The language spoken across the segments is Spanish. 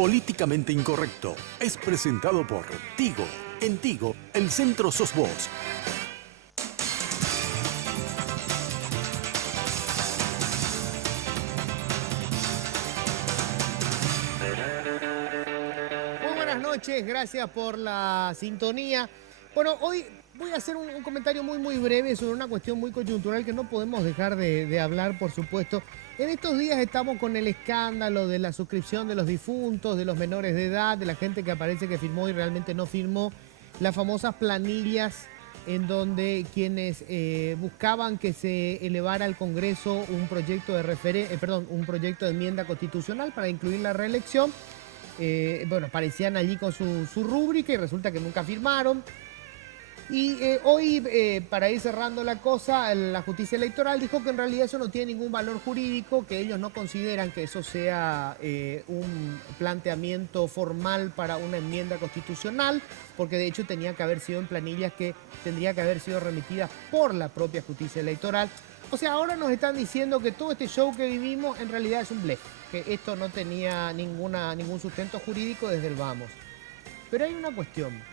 Políticamente Incorrecto es presentado por Tigo. En Tigo, el centro sos vos. Muy buenas noches, gracias por la sintonía. Bueno, hoy voy a hacer un comentario muy breve sobre una cuestión muy coyuntural que no podemos dejar de hablar, por supuesto. En estos días estamos con el escándalo de la suscripción de los difuntos, de los menores de edad, de la gente que aparece que firmó y realmente no firmó, las famosas planillas en donde quienes buscaban que se elevara al Congreso un proyecto un proyecto de enmienda constitucional para incluir la reelección. Bueno, aparecían allí con su rúbrica y resulta que nunca firmaron. Y hoy, para ir cerrando la cosa, la justicia electoral dijo que en realidad eso no tiene ningún valor jurídico, que ellos no consideran que eso sea un planteamiento formal para una enmienda constitucional, porque de hecho tenía que haber sido en planillas que tendría que haber sido remitidas por la propia justicia electoral. O sea, ahora nos están diciendo que todo este show que vivimos en realidad es un blef, que esto no tenía ningún sustento jurídico desde el vamos. Pero hay una cuestión.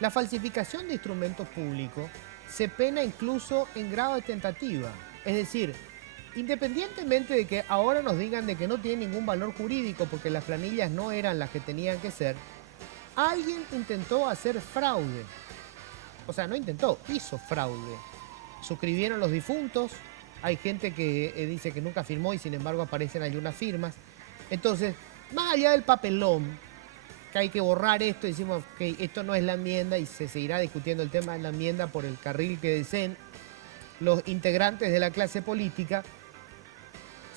La falsificación de instrumentos públicos se pena incluso en grado de tentativa. Es decir, independientemente de que ahora nos digan de que no tiene ningún valor jurídico porque las planillas no eran las que tenían que ser, alguien intentó hacer fraude. O sea, no intentó, hizo fraude. Suscribieron los difuntos, hay gente que dice que nunca firmó y sin embargo aparecen allí unas firmas. Entonces, más allá del papelón, que hay que borrar esto, decimos que esto no es la enmienda y se seguirá discutiendo el tema de la enmienda por el carril que deseen los integrantes de la clase política.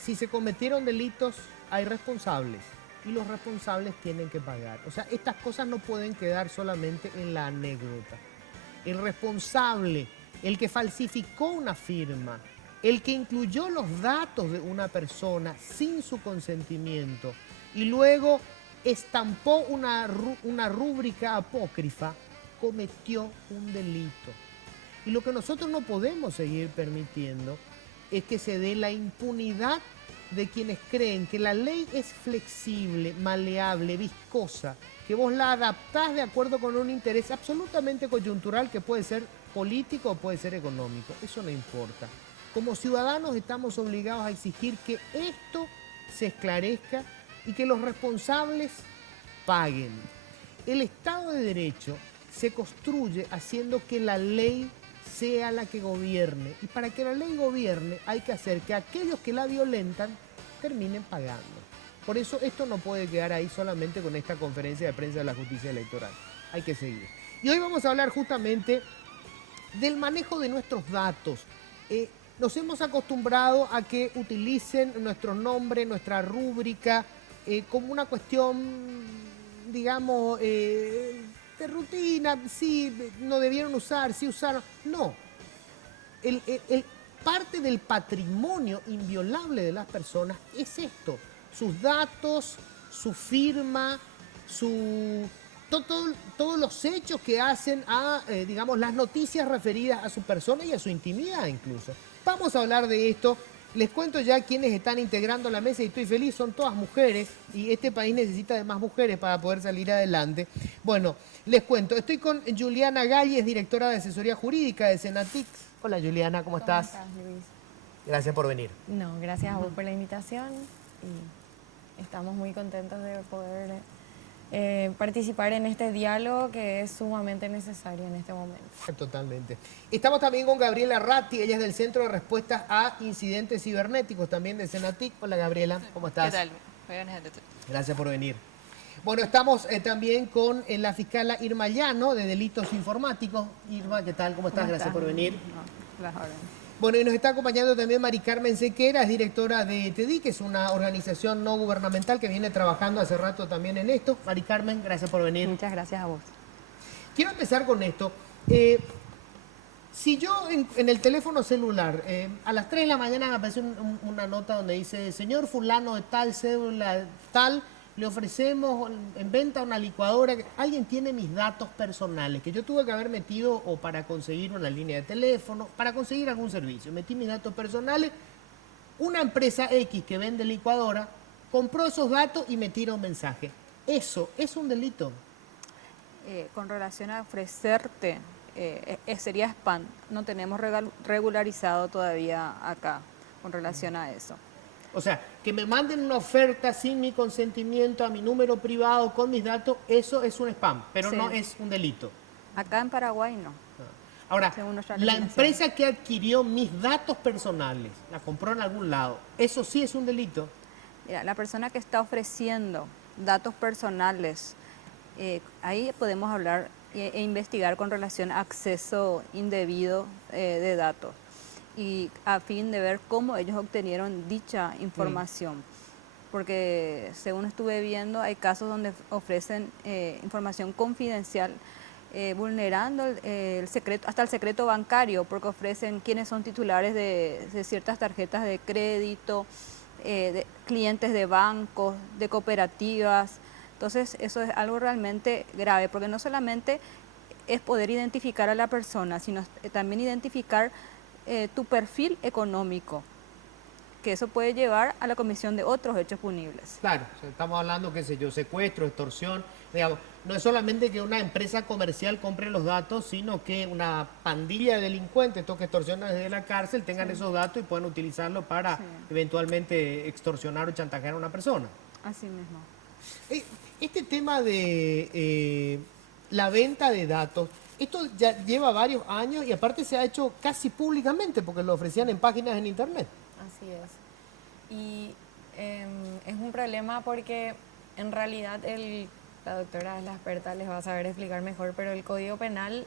Si se cometieron delitos, hay responsables y los responsables tienen que pagar. O sea, estas cosas no pueden quedar solamente en la anécdota. El responsable, el que falsificó una firma, el que incluyó los datos de una persona sin su consentimiento y luego estampó una rúbrica apócrifa, cometió un delito. Y lo que nosotros no podemos seguir permitiendo es que se dé la impunidad de quienes creen que la ley es flexible, maleable, viscosa, que vos la adaptás de acuerdo con un interés absolutamente coyuntural que puede ser político o puede ser económico. Eso no importa. Como ciudadanos estamos obligados a exigir que esto se esclarezca y que los responsables paguen. El Estado de Derecho se construye haciendo que la ley sea la que gobierne. Y para que la ley gobierne hay que hacer que aquellos que la violentan terminen pagando. Por eso esto no puede quedar ahí solamente con esta conferencia de prensa de la justicia electoral. Hay que seguir. Y hoy vamos a hablar justamente del manejo de nuestros datos. Nos hemos acostumbrado a que utilicen nuestro nombre, nuestra rúbrica, como una cuestión, digamos, de rutina. Sí, no debieron usar, sí usaron. No. Parte del patrimonio inviolable de las personas es esto. Sus datos, su firma, todos los hechos que hacen a, digamos, las noticias referidas a su persona y a su intimidad incluso. Vamos a hablar de esto. Les cuento ya quiénes están integrando la mesa y estoy feliz, son todas mujeres y este país necesita de más mujeres para poder salir adelante. Bueno, les cuento, estoy con Juliana Galles, directora de asesoría jurídica de Senatix. Hola Juliana, ¿cómo estás? ¿Cómo estás, Luis? Gracias por venir. No, gracias a vos por la invitación y estamos muy contentos de poder participar en este diálogo que es sumamente necesario en este momento. Totalmente. Estamos también con Gabriela Ratti, ella es del Centro de Respuestas a Incidentes Cibernéticos, también de Senatic. Hola Gabriela, ¿cómo estás? ¿Qué tal? Muy buenas noches. Gracias por venir. Bueno, estamos también con la fiscala Irma Llano, de Delitos Informáticos. Irma, ¿qué tal? ¿Cómo estás? Gracias por venir. No, las órdenes. Bueno, y nos está acompañando también Mari Carmen Sequera, es directora de TEDI, que es una organización no gubernamental que viene trabajando hace rato también en esto. Mari Carmen, gracias por venir. Muchas gracias a vos. Quiero empezar con esto. Si yo en el teléfono celular, a las 3 de la mañana me aparece una nota donde dice, señor fulano de tal, cédula tal, le ofrecemos en venta una licuadora. Alguien tiene mis datos personales que yo tuve que haber metido o para conseguir una línea de teléfono, para conseguir algún servicio. Metí mis datos personales. Una empresa X que vende licuadora compró esos datos y me tira un mensaje. ¿Eso es un delito? Con relación a ofrecerte, sería spam. No tenemos regularizado todavía acá con relación a eso. O sea, que me manden una oferta sin mi consentimiento a mi número privado con mis datos, eso es un spam, pero Sí. no es un delito. Acá en Paraguay no. Ahora, Según nuestra la legislación. empresa que adquirió mis datos personales, la compró en algún lado, ¿eso sí es un delito? Mira, la persona que está ofreciendo datos personales, ahí podemos hablar e investigar con relación a acceso indebido de datos y a fin de ver cómo ellos obtenieron dicha información. Porque según estuve viendo, hay casos donde ofrecen información confidencial, vulnerando el secreto, hasta el secreto bancario, porque ofrecen quiénes son titulares de ciertas tarjetas de crédito, de clientes de bancos, de cooperativas. Entonces eso es algo realmente grave, porque no solamente es poder identificar a la persona, sino también identificar tu perfil económico, que eso puede llevar a la comisión de otros hechos punibles. Claro, o sea, estamos hablando, qué sé yo, secuestro, extorsión, digamos, no es solamente que una empresa comercial compre los datos, sino que una pandilla de delincuentes, estos que extorsionan desde la cárcel, tengan esos datos y puedan utilizarlos para eventualmente extorsionar o chantajear a una persona. Así mismo. Este tema de la venta de datos, esto ya lleva varios años y aparte se ha hecho casi públicamente porque lo ofrecían en páginas en internet. Así es. Y es un problema porque en realidad la doctora es la experta, les va a saber explicar mejor, pero el Código Penal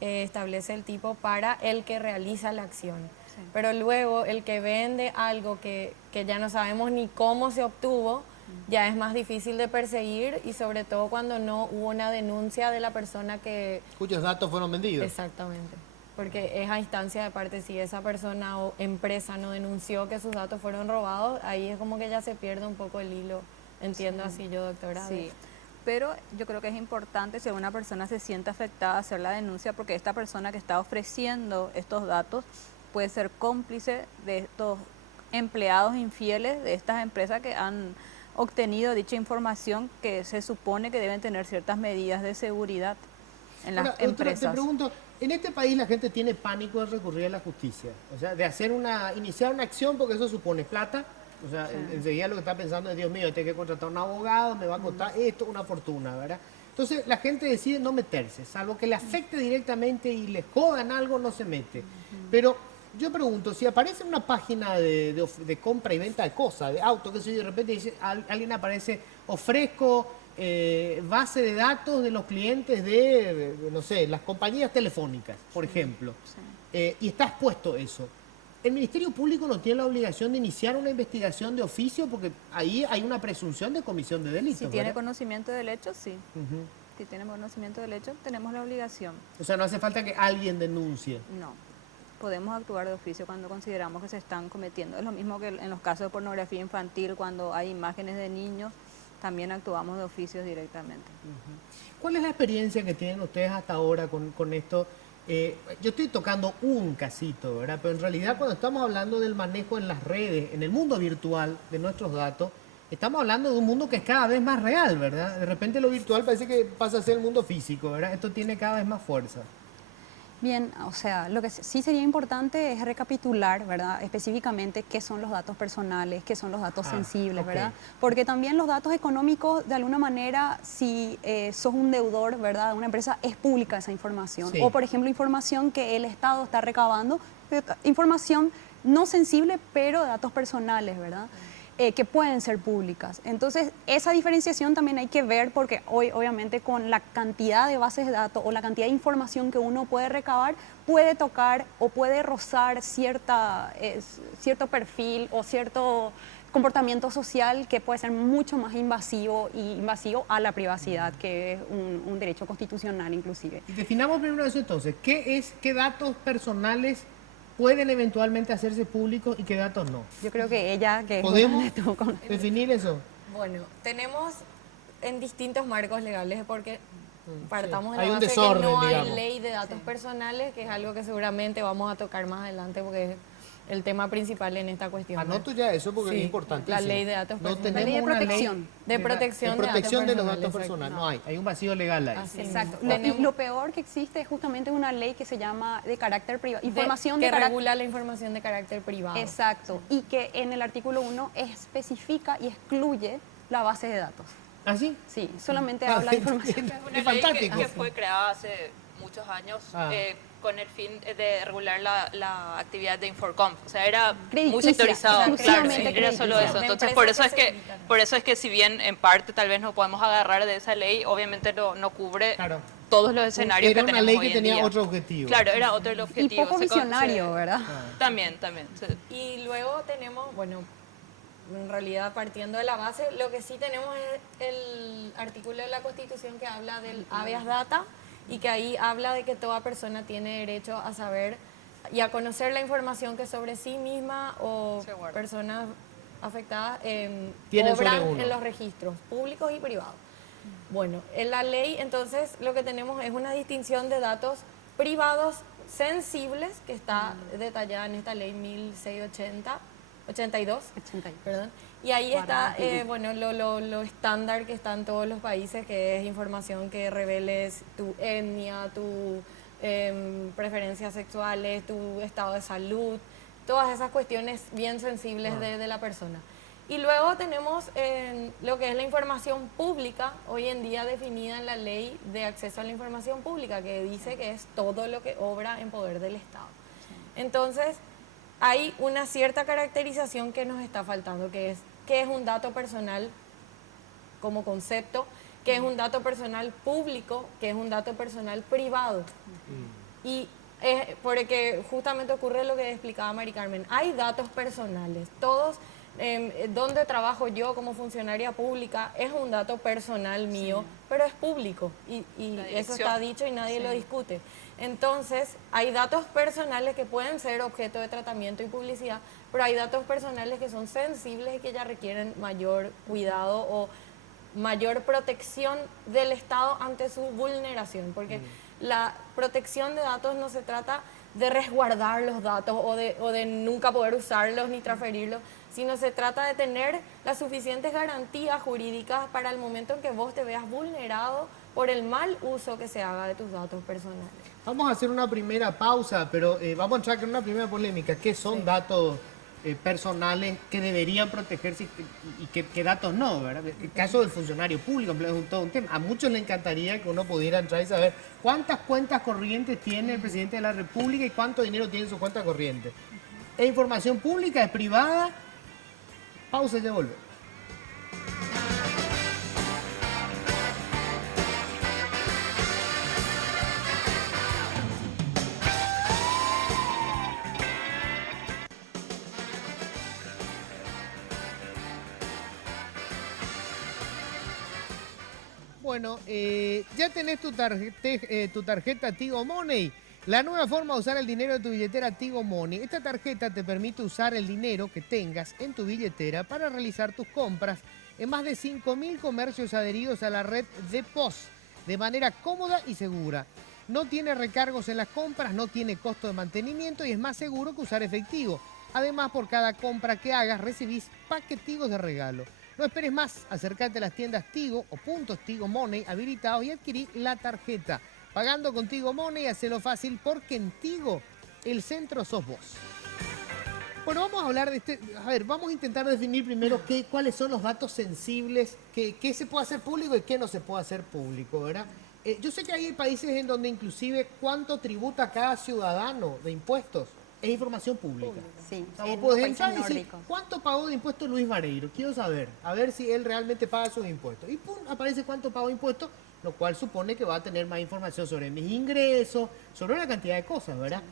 establece el tipo para el que realiza la acción. Sí. Pero luego el que vende algo que ya no sabemos ni cómo se obtuvo, ya es más difícil de perseguir y sobre todo cuando no hubo una denuncia de la persona que... Cuyos datos fueron vendidos. Exactamente. Porque es a instancia de parte, si esa persona o empresa no denunció que sus datos fueron robados, ahí es como que ya se pierde un poco el hilo. Entiendo así yo, doctora. Sí, pero yo creo que es importante si una persona se siente afectada hacer la denuncia, porque esta persona que está ofreciendo estos datos puede ser cómplice de estos empleados infieles de estas empresas que han obtenido dicha información, que se supone que deben tener ciertas medidas de seguridad en las Ahora, doctora, empresas. te pregunto, en este país la gente tiene pánico de recurrir a la justicia, o sea, de iniciar una acción porque eso supone plata, o sea, enseguida lo que está pensando es, Dios mío, tengo que contratar a un abogado, me va a costar esto, una fortuna, ¿verdad? Entonces la gente decide no meterse, salvo que le afecte directamente y le jodan algo, no se mete. Pero yo pregunto, si aparece una página de compra y venta de cosas, de autos, que sé yo, de repente dice, alguien aparece, ofrezco base de datos de los clientes de, no sé, las compañías telefónicas, por ejemplo, y está expuesto eso. ¿El Ministerio Público no tiene la obligación de iniciar una investigación de oficio? Porque ahí hay una presunción de comisión de delitos, Si tiene ¿verdad? conocimiento del hecho, sí. Ujú. Si tiene conocimiento del hecho, tenemos la obligación. O sea, no hace falta que alguien denuncie. No. Podemos actuar de oficio cuando consideramos que se están cometiendo. Es lo mismo que en los casos de pornografía infantil, cuando hay imágenes de niños, también actuamos de oficio directamente. ¿Cuál es la experiencia que tienen ustedes hasta ahora con esto? Yo estoy tocando un casito, ¿verdad? Pero en realidad cuando estamos hablando del manejo en las redes, en el mundo virtual de nuestros datos, estamos hablando de un mundo que es cada vez más real, ¿verdad? De repente lo virtual parece que pasa a ser el mundo físico, ¿verdad? Esto tiene cada vez más fuerza. Bien, o sea, lo que sí sería importante es recapitular, ¿verdad? Específicamente qué son los datos personales, qué son los datos sensibles, ok. ¿verdad? Porque también los datos económicos, de alguna manera, si sos un deudor, ¿verdad? De una empresa, es pública esa información. Sí. O, por ejemplo, información que el Estado está recabando, información no sensible, pero de datos personales, ¿verdad? Que pueden ser públicas. Entonces, esa diferenciación también hay que ver porque hoy, obviamente, con la cantidad de bases de datos o la cantidad de información que uno puede recabar, puede tocar o puede rozar cierto perfil o cierto comportamiento social que puede ser mucho más invasivo a la privacidad, que es un derecho constitucional inclusive. Y definamos primero eso entonces. ¿Qué datos personales pueden eventualmente hacerse públicos y qué datos no? Yo creo que ella, que ¿Podemos estuvo con- definir eso? Bueno, tenemos en distintos marcos legales porque partamos Sí. de Hay la un base desorden, que no hay digamos. ley de datos personales, que es algo que seguramente vamos a tocar más adelante porque el tema principal en esta cuestión. Anoto ya eso porque Sí, es importante. la ley de datos No personales. tenemos La ley de una protección. De protección de protección de los datos datos personales, personales. No hay un vacío legal ahí. Así Exacto. mismo. Y lo peor que existe es justamente una ley que se llama de carácter privado. Información que de carácter. regula la información de carácter privado. Exacto. Y que en el artículo 1 especifica y excluye la base de datos. ¿Ah, sí? Sí, solamente Ah, habla de información. Es una Es ley fantástico. que fue creada hace muchos años Ah. con el fin de regular la actividad de Inforconf. O sea, era muy Crediticia, sectorizado, claro, exclusivamente era solo crediticia. eso. De Entonces, empresas por eso es que si bien en parte tal vez no podemos agarrar de esa ley, obviamente no cubre Claro. todos los escenarios Era que una tenemos ley hoy que en tenía día. otro objetivo. Claro, era otro el Y objetivo. poco visionario, ¿verdad? También. Y luego tenemos, bueno, en realidad partiendo de la base, lo que sí tenemos es el artículo de la Constitución que habla del habeas data y que ahí habla de que toda persona tiene derecho a saber y a conocer la información que sobre sí misma o Se guarda. personas afectadas Tienen sobre obran uno. en los registros públicos y privados. Bueno, en la ley entonces lo que tenemos es una distinción de datos privados sensibles que está detallada en esta ley 1682, 82. perdón. Y ahí está, Guarda. bueno, lo estándar que está en todos los países, que es información que reveles tu etnia, tu preferencias sexuales, tu estado de salud, todas esas cuestiones bien sensibles de la persona. Y luego tenemos lo que es la información pública, hoy en día definida en la Ley de Acceso a la Información Pública, que dice que es todo lo que obra en poder del Estado. Entonces, hay una cierta caracterización que nos está faltando, que es qué es un dato personal como concepto, qué es un dato personal público, qué es un dato personal privado. Y es porque justamente ocurre lo que explicaba Mari Carmen. Hay datos personales, todos, donde trabajo yo como funcionaria pública, es un dato personal mío, pero es público y La eso dirección. está dicho y nadie lo discute. Entonces, hay datos personales que pueden ser objeto de tratamiento y publicidad, pero hay datos personales que son sensibles y que ya requieren mayor cuidado o mayor protección del Estado ante su vulneración, porque la protección de datos no se trata de resguardar los datos o de nunca poder usarlos ni transferirlos, sino se trata de tener las suficientes garantías jurídicas para el momento en que vos te veas vulnerado por el mal uso que se haga de tus datos personales. Vamos a hacer una primera pausa, pero vamos a entrar con una primera polémica. ¿Qué son datos personales que deberían protegerse y qué datos no, ¿verdad? El caso del funcionario público es todo un tema. A muchos les encantaría que uno pudiera entrar y saber cuántas cuentas corrientes tiene el presidente de la República y cuánto dinero tiene en su cuenta corriente. ¿Es información pública? ¿Es privada? Pausa y ya volvemos. Bueno, ya tenés tu tarjeta Tigo Money. La nueva forma de usar el dinero de tu billetera Tigo Money. Esta tarjeta te permite usar el dinero que tengas en tu billetera para realizar tus compras en más de 5.000 comercios adheridos a la red de POS de manera cómoda y segura. No tiene recargos en las compras, no tiene costo de mantenimiento y es más seguro que usar efectivo. Además, por cada compra que hagas recibís paquetigos de regalo. No esperes más, acércate a las tiendas Tigo o puntos Tigo Money habilitados y adquirí la tarjeta. Pagando con Tigo Money, hacelo fácil porque en Tigo el centro sos vos. Bueno, vamos a hablar de vamos a intentar definir primero cuáles son los datos sensibles, qué se puede hacer público y qué no se puede hacer público, ¿verdad? Yo sé que hay países en donde inclusive cuánto tributa cada ciudadano de impuestos es información pública. Sí, O sea, vos en podés los entrar y países decir, nórdicos. ¿cuánto pagó de impuestos Luis Vareiro? Quiero saber, a ver si él realmente paga sus impuestos. Y pum, aparece cuánto pagó de impuestos, lo cual supone que va a tener más información sobre mis ingresos, sobre una cantidad de cosas, ¿verdad?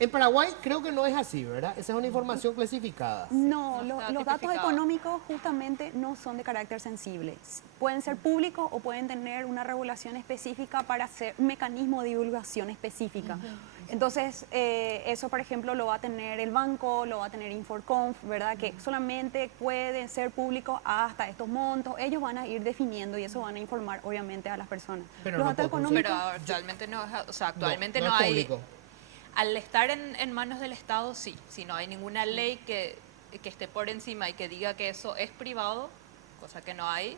En Paraguay creo que no es así, ¿verdad? Esa es una información clasificada. No, No está los datos tipificado. económicos justamente no son de carácter sensible. Pueden ser públicos o pueden tener una regulación específica para hacer un mecanismo de divulgación específica. Entonces, eso, por ejemplo, lo va a tener el banco, lo va a tener Inforconf, ¿verdad? Que solamente pueden ser públicos hasta estos montos. Ellos van a ir definiendo y eso van a informar, obviamente, a las personas. Pero Los no datos puedo económicos... Pero actualmente no, o sea, actualmente no no, es hay. público. Al estar en manos del Estado, sí. Si no hay ninguna ley que esté por encima y que diga que eso es privado, cosa que no hay,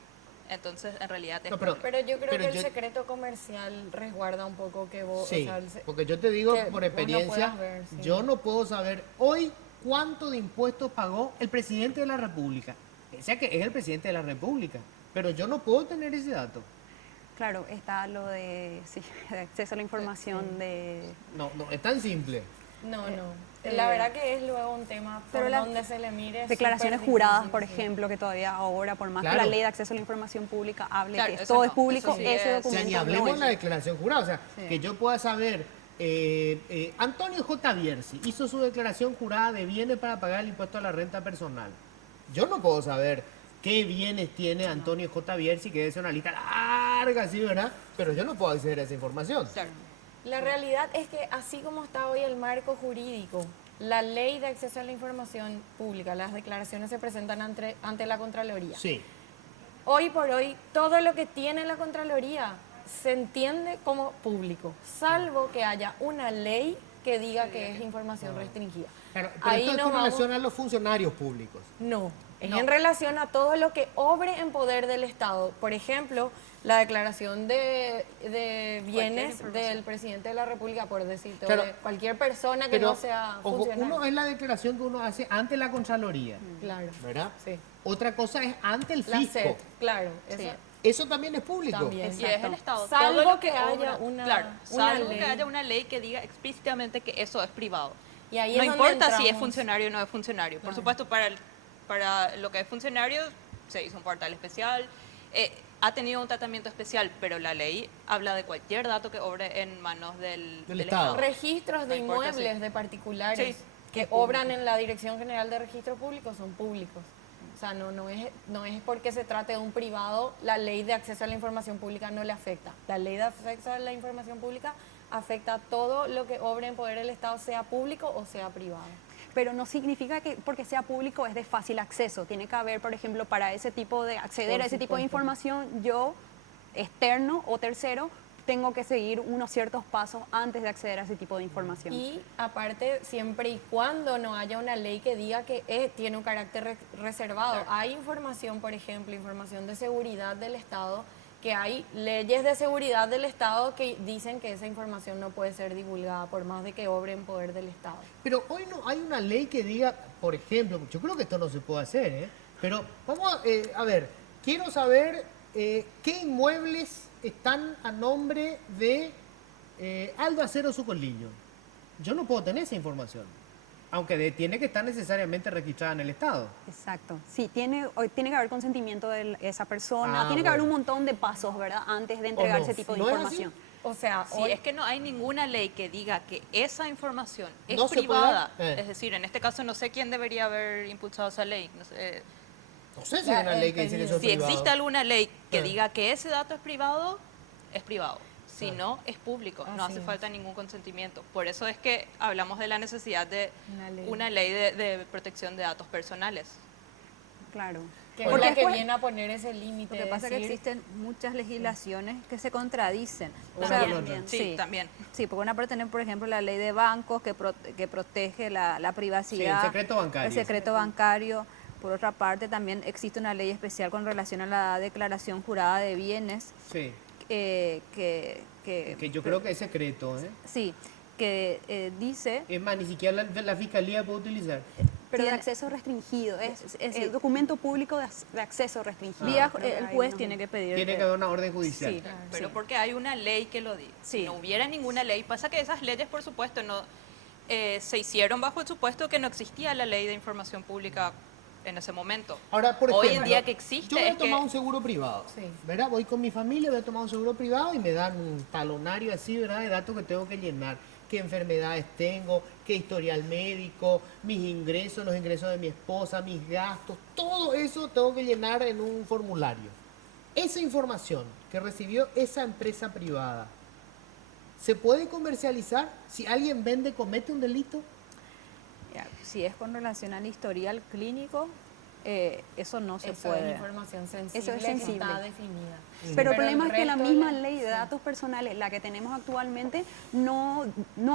entonces en realidad es No, público. Pero yo creo Pero que el yo- secreto comercial resguarda un poco que vos... Sí, o sea, porque yo te digo que por vos no experiencia, puedas ver, sí. yo no puedo saber hoy cuánto de impuestos pagó el presidente de la República. O sea que es el presidente de la República, pero yo no puedo tener ese dato. Claro, está lo de, sí, de acceso a la información de... No, no, es tan simple. No, la verdad que es luego un tema por pero la- donde se le mire. es Declaraciones súper juradas, difícil, por sí. ejemplo, que todavía ahora, por más que Claro. la ley de acceso a la información pública hable Claro, que eso todo no, es público, eso sí ese es- O sea, documento ni hablemos no de la es. declaración jurada, o sea, Sí. que yo pueda saber, Antonio J. Bierzi hizo su declaración jurada de bienes para pagar el impuesto a la renta personal. Yo no puedo saber qué bienes tiene Antonio J. Bierzi, que es una lista larga, ¿sí, verdad? Pero yo no puedo acceder a esa información. Claro. La realidad es que así como está hoy el marco jurídico, la ley de acceso a la información pública, las declaraciones se presentan ante la Contraloría. Sí. Hoy por hoy, todo lo que tiene la Contraloría se entiende como público, salvo que haya una ley que diga que es información restringida. Claro, pero Ahí esto es nos con vamos- relación a los funcionarios públicos. No, es No. en relación a todo lo que obre en poder del Estado. Por ejemplo, la declaración de bienes información. del presidente de la República, por decirte, Claro, o de cualquier persona que Pero, no sea ojo, funcionario. uno es la declaración que uno hace ante la Contraloría, Claro, ¿verdad? sí. Otra cosa es ante el La fisco. SED, claro. Sí. esa- Eso también es público. También. Y es el Estado. Salvo Todo lo que haya obra- una- claro, una salvo ley. que haya una ley que diga explícitamente que eso es privado. Y ahí No es donde importa si es entramos. funcionario o no es funcionario. Por Claro. supuesto, para lo que es funcionario se hizo un portal especial, ha tenido un tratamiento especial, pero la ley habla de cualquier dato que obre en manos del Estado. Registros de No importa, inmuebles sí. de particulares Sí, que es público. obran en la Dirección General de Registro Público son públicos. O sea, no es porque se trate de un privado, la ley de acceso a la información pública no le afecta. La ley de acceso a la información pública afecta a todo lo que obre en poder del Estado, sea público o sea privado. Pero no significa que porque sea público es de fácil acceso. Tiene que haber, por ejemplo, para ese tipo de acceder Por a ese tipo de supuesto. información, yo, externo o tercero, tengo que seguir unos ciertos pasos antes de acceder a ese tipo de información. Y aparte, siempre y cuando no haya una ley que diga que tiene un carácter reservado. Claro. Hay información, por ejemplo, información de seguridad del Estado, que hay leyes de seguridad del Estado que dicen que esa información no puede ser divulgada por más de que obre en poder del Estado. Pero hoy no hay una ley que diga, por ejemplo, yo creo que esto no se puede hacer, ¿eh? Pero vamos a ver, quiero saber qué inmuebles están a nombre de Aldo Acero Sucolillo. Yo no puedo tener esa información, aunque tiene que estar necesariamente registrada en el Estado. Exacto. Sí, tiene que haber consentimiento de esa persona, Ah, tiene que haber un bueno. montón de pasos, ¿verdad? Antes de entregar no? ese tipo de ¿No es información. O sea, Sí, hoy- es que no hay ninguna ley que diga que esa información es ¿No se puede privada. dar? Es decir, en este caso no sé quién debería haber impulsado esa ley. No sé, No sé si Ya, hay una ley que dice que eso es si privado. existe alguna ley que Eh. diga que ese dato es privado, es privado. Si no, es público. No Así hace es. falta ningún consentimiento. Por eso es que hablamos de la necesidad de Una ley. una ley de protección de datos personales. Claro. que es Porque la que después- viene a poner ese límite. Lo que de pasa es que decir- existen muchas legislaciones que se contradicen. También, sí, también. Sí, porque una parte tenemos, por ejemplo, la ley de bancos que protege la privacidad. Sí, el secreto bancario. El secreto bancario. Por otra parte, también existe una ley especial con relación a la declaración jurada de bienes Sí, que que yo creo que es secreto, ¿eh? sí, que dice Es más, ni siquiera la fiscalía puede utilizar. Pero de tiene- acceso restringido, es, sí. documento público de acceso restringido. vía, Creo que el ahí juez no- tiene que pedir Tiene que haber una orden judicial. Sí. Pero Sí. porque hay una ley que lo diga. Sí. Si no hubiera ninguna ley, pasa que esas leyes, por supuesto, no se hicieron bajo el supuesto que no existía la ley de información pública en ese momento. Ahora, por Hoy ejemplo, en día que existe yo voy a es que- tomar un seguro privado, Sí. ¿verdad? Voy con mi familia, voy a tomar un seguro privado y me dan un talonario así, ¿verdad? De datos que tengo que llenar. Qué enfermedades tengo, qué historial médico, mis ingresos, los ingresos de mi esposa, mis gastos, todo eso tengo que llenar en un formulario. Esa información que recibió esa empresa privada, ¿se puede comercializar? Si alguien vende, comete un delito. Ya, si es con relación al historial clínico, eso no se Eso puede. es información sensible, Eso es que sensible. está definida. Pero el el problema es que la resto de misma la- ley de datos personales, la que tenemos actualmente, no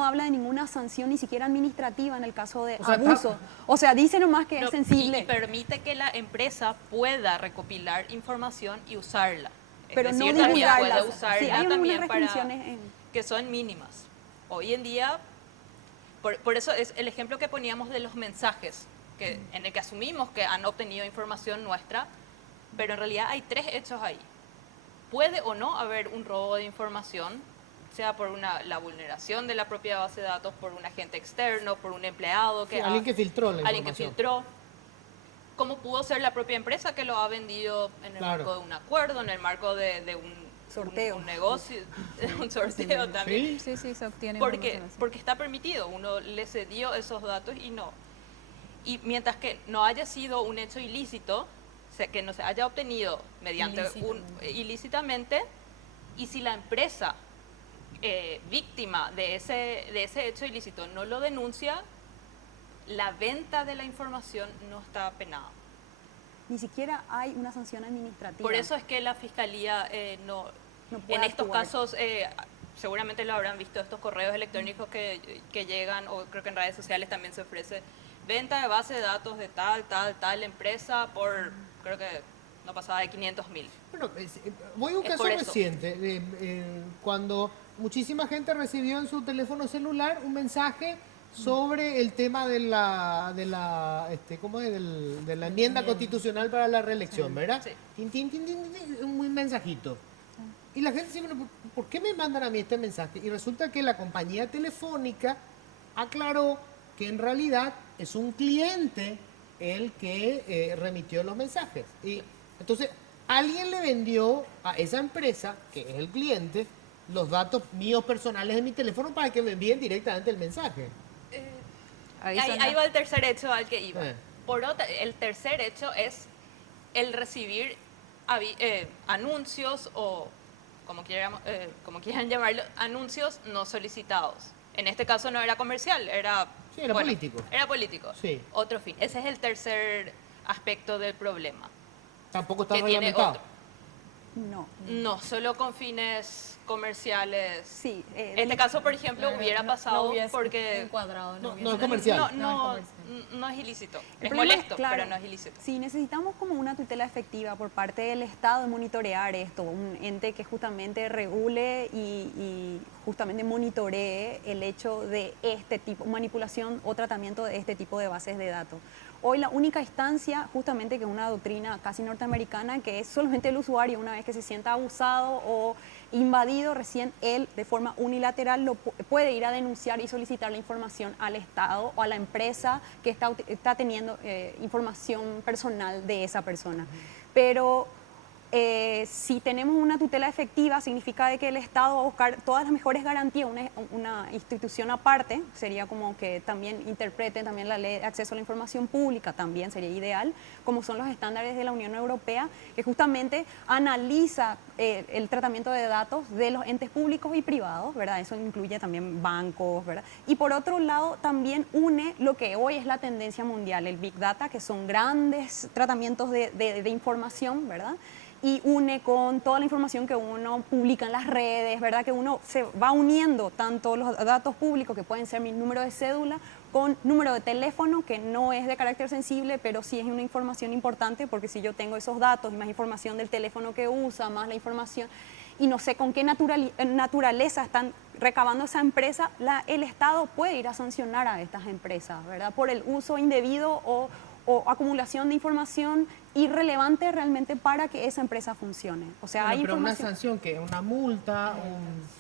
habla de ninguna sanción, ni siquiera administrativa en el caso de O sea, abuso. O sea, dice nomás que No, es sensible. y permite que la empresa pueda recopilar información y usarla. Es Pero no decir, también divulgarla. puede usarla Sí, hay algunas también para restricciones que son mínimas. Hoy en día, por eso es el ejemplo que poníamos de los mensajes, que, en el que asumimos que han obtenido información nuestra, pero en realidad hay 3 hechos ahí. Puede o no haber un robo de información, sea por la vulneración de la propia base de datos, por un agente externo, por un empleado Sí, alguien que filtró la alguien que información. filtró. Como pudo ser la propia empresa que lo ha vendido en el Claro. marco de un acuerdo, en el marco de un Sorteo. un negocio, un sorteo también. Sí. Sí, se obtiene Porque, información así. porque está permitido, uno le cedió esos datos y no. Y mientras que no haya sido un hecho ilícito, que no se haya obtenido mediante ilícitamente, y si la empresa víctima de ese hecho ilícito no lo denuncia, la venta de la información no está penada. ni siquiera hay una sanción administrativa. Por eso es que la Fiscalía no puede en estos actuar. casos, seguramente lo habrán visto, estos correos electrónicos que llegan, o creo que en redes sociales también se ofrece, venta de base de datos de tal empresa por, creo que no pasaba de 500.000. Bueno, voy a un Es caso por eso. reciente, cuando muchísima gente recibió en su teléfono celular un mensaje sobre el tema de ¿cómo es? De la enmienda constitucional para la reelección, ¿verdad? Sí. Tin, tin, tin, tin, tin, un mensajito. Y la gente dice, bueno, ¿por qué me mandan a mí este mensaje? Y resulta que la compañía telefónica aclaró que en realidad es un cliente el que remitió los mensajes. Y entonces, alguien le vendió a esa empresa, que es el cliente, los datos míos personales de mi teléfono para que me envíen directamente el mensaje. Ahí suena- va el tercer hecho al que iba. Eh. El tercer hecho es el recibir anuncios o, como quieran llamarlo, anuncios no solicitados. En este caso no era comercial, era... Sí, era político. Era político. Sí. Otro fin. Ese es el tercer aspecto del problema. Tampoco está Que tiene reglamentado. otro. No. No, solo con fines comerciales. Sí. En este caso, por ejemplo, Claro, hubiera pasado no hubiese porque... encuadrado, No, hubiese- no es comercial. No, No es comercial. no es ilícito. El Es problema molesto, claro, pero no es ilícito. Sí, necesitamos como una tutela efectiva por parte del Estado de monitorear esto, un ente que justamente regule y justamente monitoree el hecho de este tipo, manipulación o tratamiento de este tipo de bases de datos. Hoy la única instancia, justamente que es una doctrina casi norteamericana, que es solamente el usuario, una vez que se sienta abusado o invadido, recién él de forma unilateral puede ir a denunciar y solicitar la información al Estado o a la empresa que está teniendo información personal de esa persona. Pero si tenemos una tutela efectiva, significa de que el Estado va a buscar todas las mejores garantías, una institución aparte, sería como que también interpreten también la ley de acceso a la información pública, también sería ideal, como son los estándares de la Unión Europea, que justamente analiza el tratamiento de datos de los entes públicos y privados, ¿verdad? Eso incluye también bancos, ¿verdad? Y por otro lado, también une lo que hoy es la tendencia mundial, el Big Data, que son grandes tratamientos de información, ¿verdad? Y une con toda la información que uno publica en las redes, ¿verdad? Que uno se va uniendo tanto los datos públicos, que pueden ser mi número de cédula, con número de teléfono, que no es de carácter sensible, pero sí es una información importante, porque si yo tengo esos datos y más información del teléfono que usa, más la información, y no sé con qué naturaleza están recabando esa empresa, el Estado puede ir a sancionar a estas empresas, ¿verdad? Por el uso indebido o acumulación de información irrelevante realmente para que esa empresa funcione. O sea, Bueno, hay pero una información... sanción que una multa,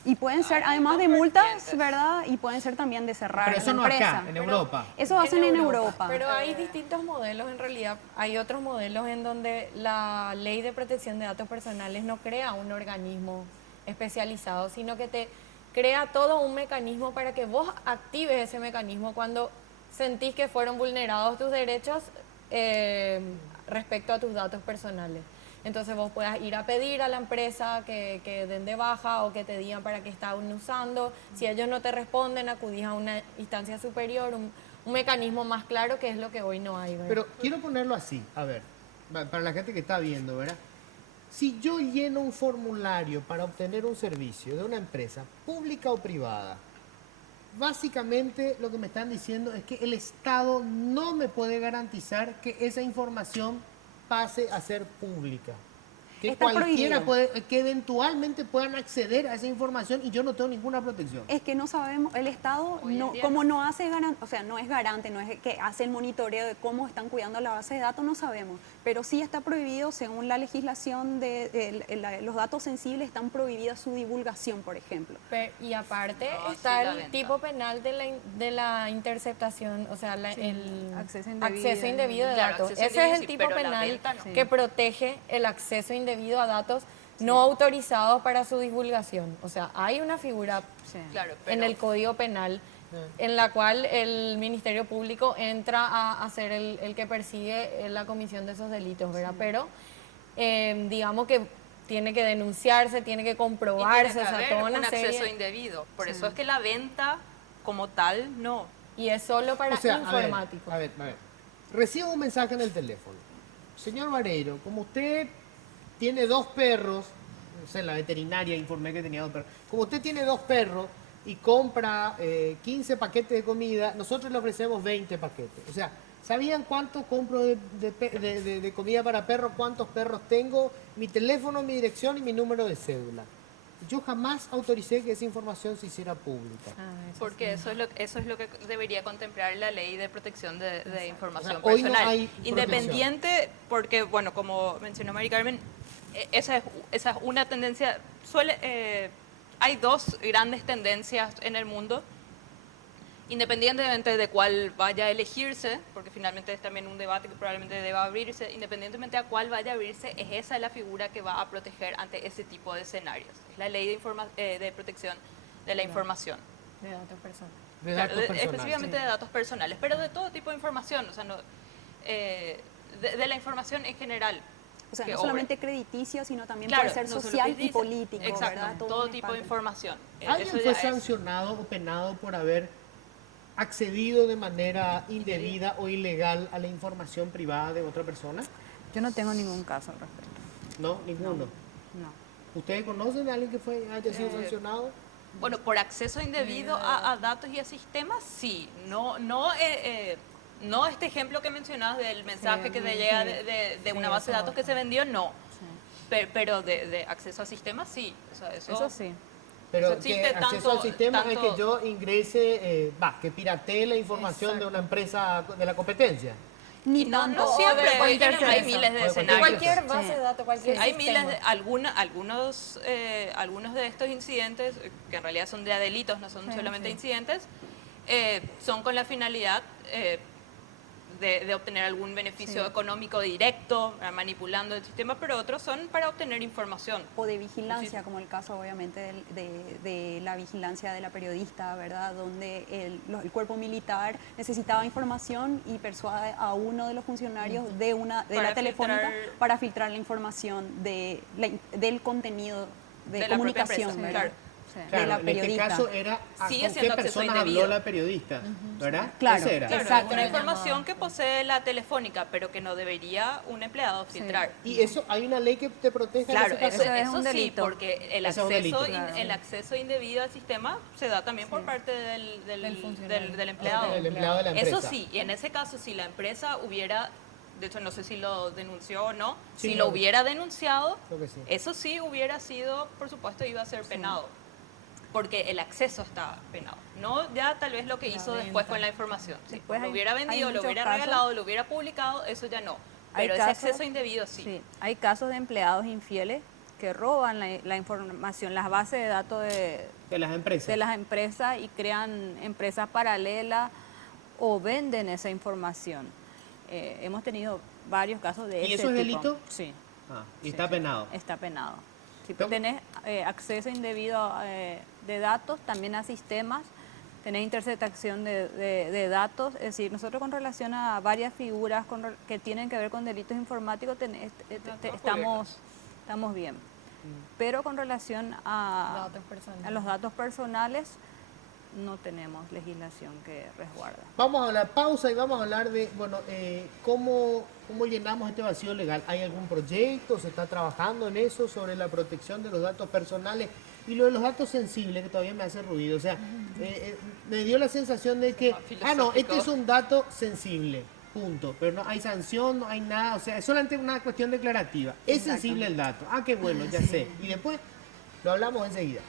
Y pueden ser, Hay además de dos multas, vertientes. ¿verdad? Y pueden ser también de cerrar pero la eso no empresa. acá, en Europa. Eso hacen en Europa. Pero hay distintos modelos en realidad. Hay otros modelos en donde la ley de protección de datos personales no crea un organismo especializado, sino que te crea todo un mecanismo para que vos actives ese mecanismo cuando sentís que fueron vulnerados tus derechos respecto a tus datos personales. Entonces vos puedas ir a pedir a la empresa que den de baja o que te digan para qué están usando. Si ellos no te responden, acudís a una instancia superior, un un mecanismo más claro, que es lo que hoy no hay, ¿verdad? Pero quiero ponerlo así, a ver, para la gente que está viendo, ¿verdad? Si yo lleno un formulario para obtener un servicio de una empresa, pública o privada, básicamente lo que me están diciendo es que el Estado no me puede garantizar que esa información pase a ser pública. Que Está cualquiera prohibido. que eventualmente puedan acceder a esa información y yo no tengo ninguna protección. Es que no sabemos, el Estado, Hoy en no, día como no. no hace o sea, no es garante, no es que hace el monitoreo de cómo están cuidando la base de datos, no sabemos. Pero sí está prohibido, según la legislación, los datos sensibles están prohibidas su divulgación, por ejemplo. Y aparte No, está sí, la el venta. tipo penal de la interceptación, o sea, el acceso indebido. acceso indebido de Claro, datos. acceso Ese es indebido el sí, tipo pero la penal venta no. que protege el acceso indebido a datos no autorizados para su divulgación. O sea, hay una figura Sí. Claro, en pero el Código Penal en la cual el Ministerio Público entra a ser el que persigue la comisión de esos delitos, ¿verdad? Pero digamos que tiene que denunciarse, tiene que y tiene comprobarse, que o sea, haber toda un una acceso serie. indebido. Por eso es que la venta como tal no. Y es solo para O sea, informáticos. a ver. Recibo un mensaje en el teléfono. Señor Vareiro, como usted tiene 2 perros, no sé, en la veterinaria informé que tenía 2 perros. Como usted tiene 2 perros y compra 15 paquetes de comida, nosotros le ofrecemos 20 paquetes. O sea, ¿sabían cuánto compro de comida para perros? ¿Cuántos perros tengo? Mi teléfono, mi dirección y mi número de cédula. Yo jamás autoricé que esa información se hiciera pública. Ah, eso Porque sí. eso es lo que debería contemplar la ley de protección de información O sea, hoy no personal. hay protección. Independiente, porque, bueno, como mencionó Mari Carmen, esa es una tendencia, hay 2 grandes tendencias en el mundo, independientemente de cuál vaya a elegirse, porque finalmente es también un debate que probablemente deba abrirse, independientemente a cuál vaya a abrirse, es esa la figura que va a proteger ante ese tipo de escenarios. Es la ley de protección de la información. De datos personales. De Claro, datos personales. específicamente de datos personales, pero de todo tipo de información, o sea, no, de la información en general. O sea, que no obra. solamente crediticio, sino también Claro, puede ser no solo social y crediticio. político, Exacto, ¿verdad? todo una tipo de parte. información. ¿Alguien Eso fue ya es- sancionado o penado por haber accedido de manera indebida o ilegal a la información privada de otra persona? Yo no tengo ningún caso al respecto. No, ninguno. No. ¿Ustedes conocen a alguien que haya sido sancionado? Bueno, por acceso indebido a datos y a sistemas, sí. No este ejemplo que mencionabas del mensaje Sí, que te sí, llega sí. de una base de datos que se vendió, no. Pero de acceso a sistemas, sí. O sea, Eso sí. Pero Eso que existe acceso al tanto- sistema es tanto- que yo ingrese, que piratee la información de una empresa de la competencia. Ni Y no tanto. siempre, de cualquier hay empresa. miles de O de escenarios. Cualquier base de datos, cualquier Hay sistema. miles de, algunos de estos incidentes, que en realidad son de delitos, no son Sí, solamente sí. incidentes, son con la finalidad de obtener algún beneficio Sí. económico directo, manipulando el sistema, pero otros son para obtener información. O de vigilancia, como el caso obviamente de la vigilancia de la periodista, ¿verdad? Donde el cuerpo militar necesitaba información y persuade a uno de los funcionarios de Para la telefónica filtrar- para filtrar la información del contenido de De la propia comunicación, empresa, ¿verdad? claro. Sí. de la en este periodista. caso era Sigue con qué siendo acceso personas habló indebido. la periodista, ¿verdad? Claro, Ese era. Claro, Exacto. es una información que posee la telefónica, pero que no debería un empleado filtrar. Y eso, hay una ley que te protege Claro, en ese caso. eso es un sí, delito. porque el Eso es un acceso, delito. Claro. el acceso indebido al sistema se da también por parte Del funcionario. del empleado. El empleado de la empresa. Eso sí, y en ese caso, si la empresa hubiera, de hecho no sé si lo denunció o no, Sí, si lo- lo hubiera denunciado, Creo que sí. eso sí hubiera sido, por supuesto, iba a ser penado. Porque el acceso está penado. No ya tal vez lo que La hizo después venta. con la información. Si Después lo hay- hubiera hay vendido, lo muchos hubiera casos. regalado, lo hubiera publicado, eso ya no. Hay Pero ese casos- acceso indebido sí. Sí, hay casos de empleados infieles que roban la información, las bases de datos De las empresas. de las empresas y crean empresas paralelas o venden esa información. Hemos tenido varios casos de ¿Y ese eso es tipo. delito? Sí, Ah, y sí, está sí, penado. está penado. Si ¿Cómo? tenés acceso indebido de datos, también a sistemas, tenés interceptación de datos, es decir, nosotros con relación a varias figuras que tienen que ver con delitos informáticos estamos bien. Pero con relación a Datos personales. los datos personales, no tenemos legislación que resguarda. Vamos a hablar, pausa y vamos a hablar de, bueno, cómo llenamos este vacío legal. ¿Hay algún proyecto? ¿Se está trabajando en eso sobre la protección de los datos personales? Y lo de los datos sensibles, que todavía me hace ruido. O sea, me dio la sensación de que, no, este es un dato sensible, punto. Pero no hay sanción, no hay nada, o sea, es solamente una cuestión declarativa. Es sensible el dato. Ah, qué bueno, ya sé. Y después lo hablamos enseguida.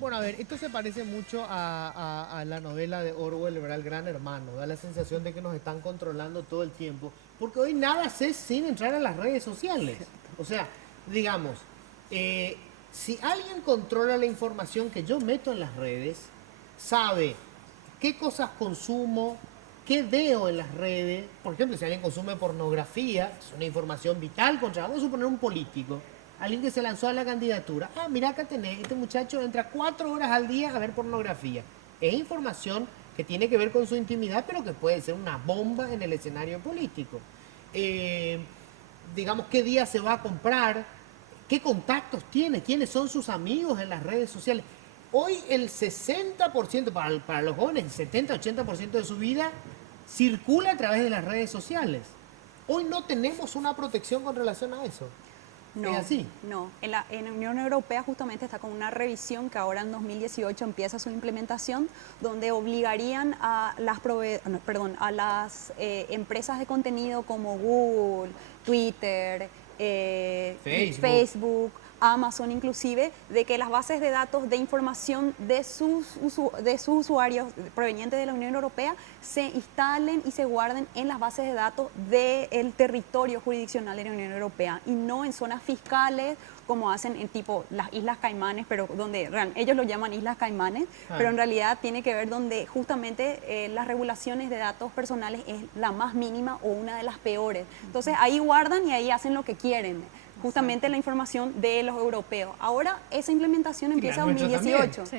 Bueno, a ver, esto se parece mucho a la novela de Orwell, ¿verdad? El Gran Hermano. Da la sensación de que nos están controlando todo el tiempo. Porque hoy nada sé sin entrar a las redes sociales. O sea, digamos, si alguien controla la información que yo meto en las redes, sabe qué cosas consumo, qué veo en las redes. Por ejemplo, si alguien consume pornografía, es una información vital contra, vamos a suponer, un político. Alguien que se lanzó a la candidatura. Ah, mira, acá tenés, este muchacho entra 4 horas al día a ver pornografía. Es información que tiene que ver con su intimidad, pero que puede ser una bomba en el escenario político. Digamos, qué día se va a comprar, qué contactos tiene, quiénes son sus amigos en las redes sociales. Hoy el 60%, para los jóvenes, el 70-80% de su vida circula a través de las redes sociales. Hoy no tenemos una protección con relación a eso. No, ¿Es así? no. En la Unión Europea justamente está con una revisión que ahora en 2018 empieza su implementación, donde obligarían a las empresas de contenido como Google, Twitter, Facebook, Amazon inclusive, de que las bases de datos de información de sus usuarios provenientes de la Unión Europea se instalen y se guarden en las bases de datos del territorio jurisdiccional de la Unión Europea y no en zonas fiscales como hacen en tipo las Islas Caimanes, pero donde ellos lo llaman Islas Caimanes, pero en realidad tiene que ver donde justamente las regulaciones de datos personales es la más mínima o una de las peores. Entonces ahí guardan y ahí hacen lo que quieren. Justamente la información de los europeos. Ahora esa implementación empieza en 2018. Sí.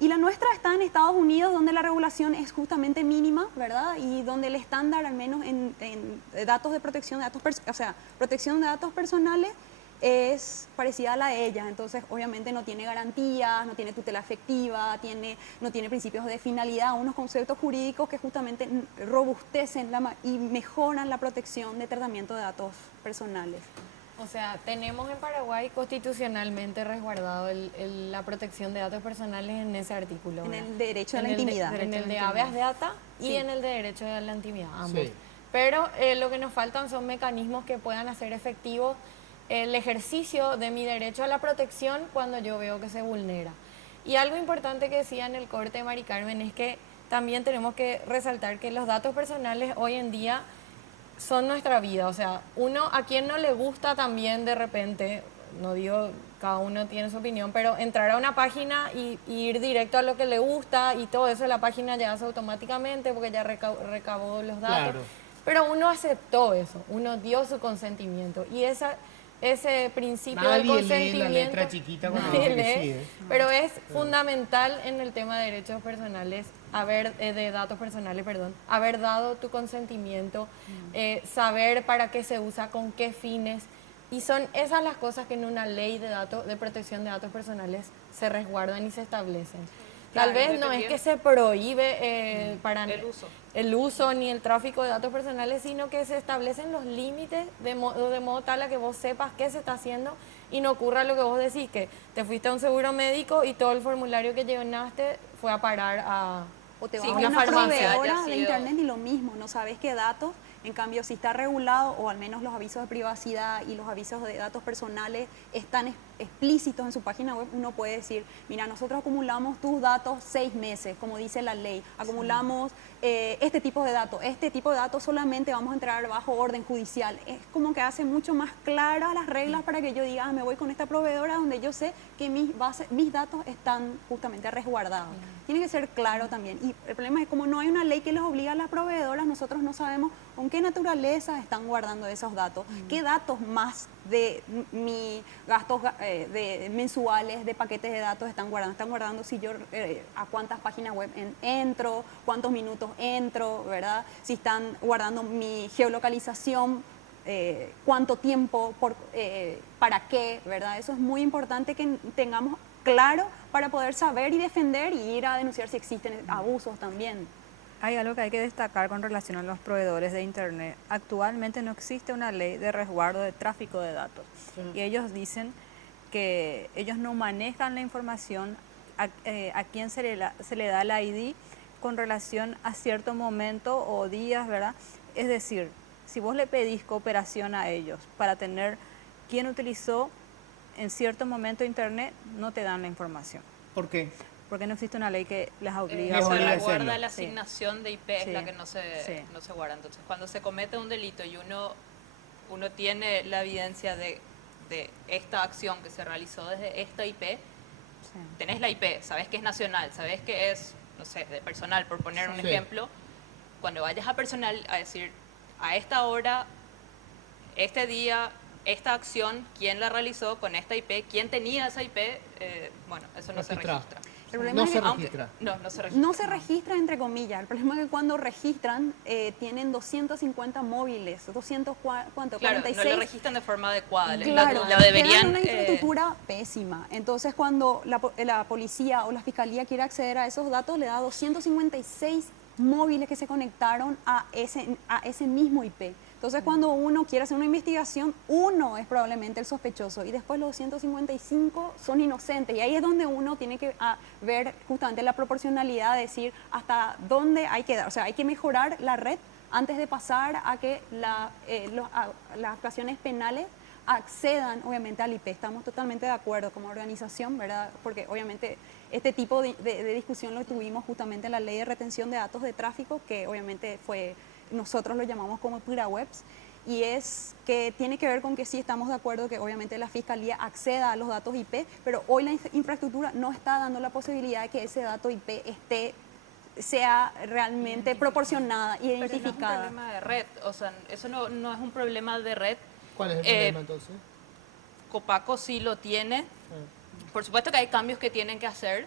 Y la nuestra está en Estados Unidos, donde la regulación es justamente mínima, ¿verdad? Y donde el estándar, al menos en datos de protección de datos, protección de datos personales, es parecida a la de ellas. Entonces, obviamente no tiene garantías, no tiene tutela efectiva, no tiene principios de finalidad, unos conceptos jurídicos que justamente robustecen y mejoran la protección de tratamiento de datos personales. O sea, tenemos en Paraguay constitucionalmente resguardado la protección de datos personales en ese artículo, En ¿verdad? el derecho a la En el de- intimidad. En el de habeas data y Sí. en el de derecho a la intimidad, ambos. Sí. Pero lo que nos faltan son mecanismos que puedan hacer efectivo el ejercicio de mi derecho a la protección cuando yo veo que se vulnera. Y algo importante que decía en el corte, Mari Carmen, es que también tenemos que resaltar que los datos personales hoy en día son nuestra vida. O sea, a quien no le gusta también de repente, no digo, cada uno tiene su opinión, pero entrar a una página y ir directo a lo que le gusta y todo eso la página ya hace automáticamente porque ya recabó los datos. Claro. Pero uno aceptó eso, uno dio su consentimiento y ese principio del Nadie lee consentimiento, la letra chiquita cuando nadie dice que lee, sí, pero es fundamental en el tema de derechos personales, de datos personales, perdón, haber dado tu consentimiento, saber para qué se usa, con qué fines, y son esas las cosas que en una ley de protección de datos personales se resguardan y se establecen. Tal Claro, vez no es dependiendo- que se prohíbe para El uso. ni el tráfico de datos personales, sino que se establecen los límites de modo tal a que vos sepas qué se está haciendo y no ocurra lo que vos decís, que te fuiste a un seguro médico y todo el formulario que llenaste fue a parar a... O te Sí, vas a una una farmacia proveedora haya de sido- internet y lo mismo, no sabes qué datos. En cambio, si está regulado o al menos los avisos de privacidad y los avisos de datos personales están explícitos en su página web, uno puede decir, mira, nosotros acumulamos tus datos 6 meses, como dice la ley, acumulamos este tipo de datos solamente vamos a entrar bajo orden judicial. Es como que hace mucho más claras las reglas para que yo diga, me voy con esta proveedora donde yo sé que mis datos están justamente resguardados. Tiene que ser claro también. Y el problema es como no hay una ley que les obliga a las proveedoras, nosotros no sabemos con qué naturaleza están guardando esos datos, qué datos más de mi gastos mensuales de paquetes de datos están guardando si yo a cuántas páginas web entro, cuántos minutos entro, ¿verdad? Si están guardando mi geolocalización, cuánto tiempo, para qué, ¿verdad? Eso es muy importante que tengamos claro para poder saber y defender y ir a denunciar si existen abusos también. Hay algo que hay que destacar con relación a los proveedores de Internet. Actualmente no existe una ley de resguardo de tráfico de datos. Y ellos dicen que ellos no manejan la información a quien se le da el ID con relación a cierto momento o días, ¿verdad? Es decir, si vos le pedís cooperación a ellos para tener quién utilizó en cierto momento Internet, no te dan la información. ¿Por qué? Porque no existe una ley que les obligue No a se obliga a reguarda hacerlo. la asignación de IP, es Sí. la que no se, Sí. no se guarda. Entonces, cuando se comete un delito y uno tiene la evidencia de esta acción que se realizó desde esta IP, Sí. tenés la IP, sabés que es nacional, sabés que es, no sé, de personal, por poner un Sí. ejemplo, cuando vayas a personal a decir, a esta hora, este día, esta acción, quién la realizó con esta IP, quién tenía esa IP, bueno, eso no se Registrado. registra. El problema No es se que- registra. No se registra. No se registra entre comillas. El problema es que cuando registran tienen 250 móviles, 200 ¿cuánto? Claro, no 46. lo registran de forma adecuada. Claro, Lo deberían. quedan una infraestructura pésima. Entonces, cuando la policía o la fiscalía quiere acceder a esos datos, le da 256 móviles que se conectaron a ese mismo IP. Entonces, cuando uno quiere hacer una investigación, uno es probablemente el sospechoso y después los 255 son inocentes. Y ahí es donde uno tiene que ver justamente la proporcionalidad, de decir hasta dónde hay que dar. O sea, hay que mejorar la red antes de pasar a que las actuaciones penales accedan obviamente al IP. Estamos totalmente de acuerdo como organización, ¿verdad? Porque obviamente este tipo de discusión lo tuvimos justamente en la ley de retención de datos de tráfico, que obviamente nosotros lo llamamos como PuraWebs, y es que tiene que ver con que sí estamos de acuerdo que obviamente la Fiscalía acceda a los datos IP, pero hoy la infraestructura no está dando la posibilidad de que ese dato IP sea realmente proporcionada, Pero no es un identificada. problema de red, o sea, eso no es un problema de red. ¿Cuál es el problema entonces? Copaco sí lo tiene. Por supuesto que hay cambios que tienen que hacer,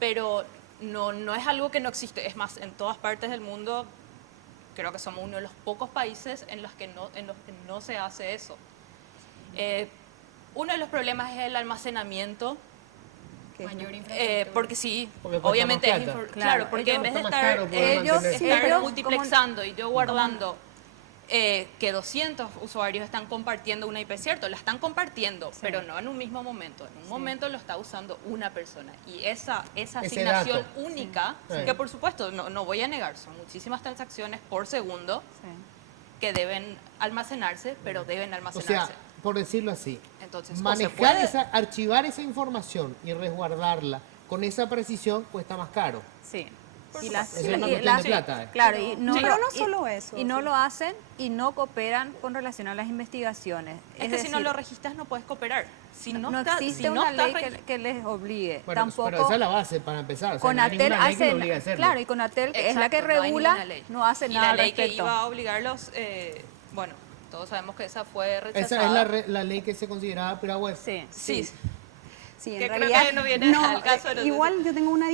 pero no es algo que no existe. Es más, en todas partes del mundo, creo que somos uno de los pocos países en los que no se hace eso. Uno de los problemas es el almacenamiento. Que- Mayor infraestructura. Porque sí, Porque cuesta obviamente más es plata. claro, porque ellos- en vez de Está más estar, caro poder mantenerse. estar ellos, multiplexando y yo guardando que 200 usuarios están compartiendo una IP, cierto, la están compartiendo, pero no en un mismo momento. En un momento lo está usando una persona. Y esa asignación dato. única, Sí. que por supuesto no voy a negar, son muchísimas transacciones por segundo Sí. que deben almacenarse, pero deben O almacenarse. sea, por decirlo así, Entonces, o se manejar puede- archivar esa información y resguardarla con esa precisión cuesta más caro. Sí. Por Y supuesto. Es una cuestión de plata. Claro, y no, Pero no solo eso, Y no sí. lo hacen y no cooperan con relación a las investigaciones. Es que si no lo registras no puedes cooperar. Si no, no está- existe si no una está ley regi- que les obligue. Bueno, Tampoco pero esa es la base para empezar. O sea, no hay Conatel ninguna ley que lo hace, obligue a hacerlo. claro, y Conatel, que es la que Exacto, no hay regula, ninguna ley. no hace y nada la al ley que respecto. iba a obligarlos, bueno, todos sabemos que esa fue rechazada. Esa es la ley que se consideraba PuraWeb. Sí. Sí, Sí, Que en creo realidad que no viene al caso, no sé igual yo tengo una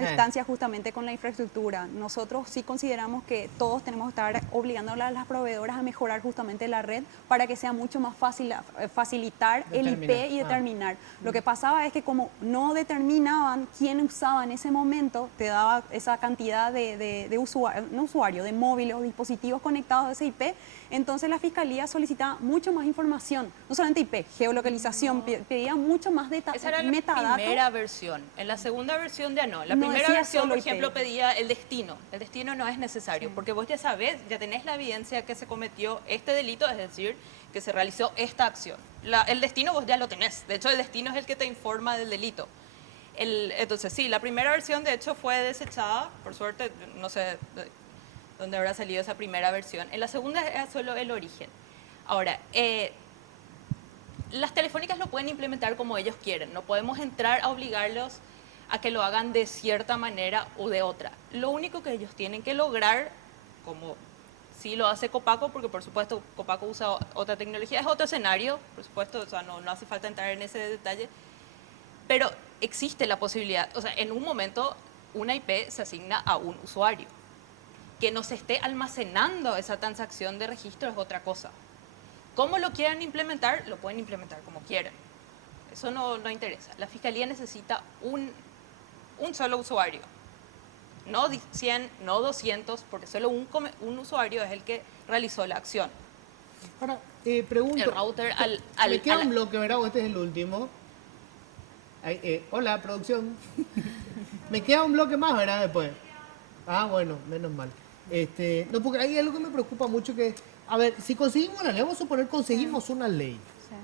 distancia Eh. justamente con la infraestructura. Nosotros sí consideramos que todos tenemos que estar obligando a las proveedoras a mejorar justamente la red para que sea mucho más fácil facilitar el IP Determinar. y determinar. Lo que pasaba es que como no determinaban quién usaba en ese momento, te daba esa cantidad de de móviles o dispositivos conectados a ese IP, entonces la Fiscalía solicitaba mucho más información, no solamente IP, geolocalización, pedía mucho más esa era la metadatos. primera versión. En la segunda versión de la No primera decía versión, solo por IP. ejemplo, pedía el destino. El destino no es necesario, porque vos ya sabés, ya tenés la evidencia que se cometió este delito, es decir, que se realizó esta acción. El destino vos ya lo tenés. De hecho, el destino es el que te informa del delito. Entonces, sí, la primera versión, de hecho, fue desechada. Por suerte, no sé dónde habrá salido esa primera versión. En la segunda era solo el origen. Ahora, las telefónicas lo pueden implementar como ellos quieren. No podemos entrar a obligarlos a que lo hagan de cierta manera o de otra. Lo único que ellos tienen que lograr, como Sí lo hace Copaco, porque por supuesto Copaco usa otra tecnología, es otro escenario, por supuesto, o sea, no hace falta entrar en ese detalle, pero existe la posibilidad, o sea, en un momento una IP se asigna a un usuario. Que no se esté almacenando esa transacción de registro es otra cosa. ¿Cómo lo quieran implementar? Lo pueden implementar como quieran. Eso no interesa. La Fiscalía necesita un solo usuario. No 100, no 200, porque solo un usuario es el que realizó la acción. Ahora, pregunto. El router me queda un bloque, ¿verdad? O este es el último. Hola, producción. Me queda un bloque más, ¿verdad? Después. Ah, bueno, menos mal. No, porque hay algo que me preocupa mucho que, a ver, si conseguimos la ley, vamos a suponer conseguimos una ley.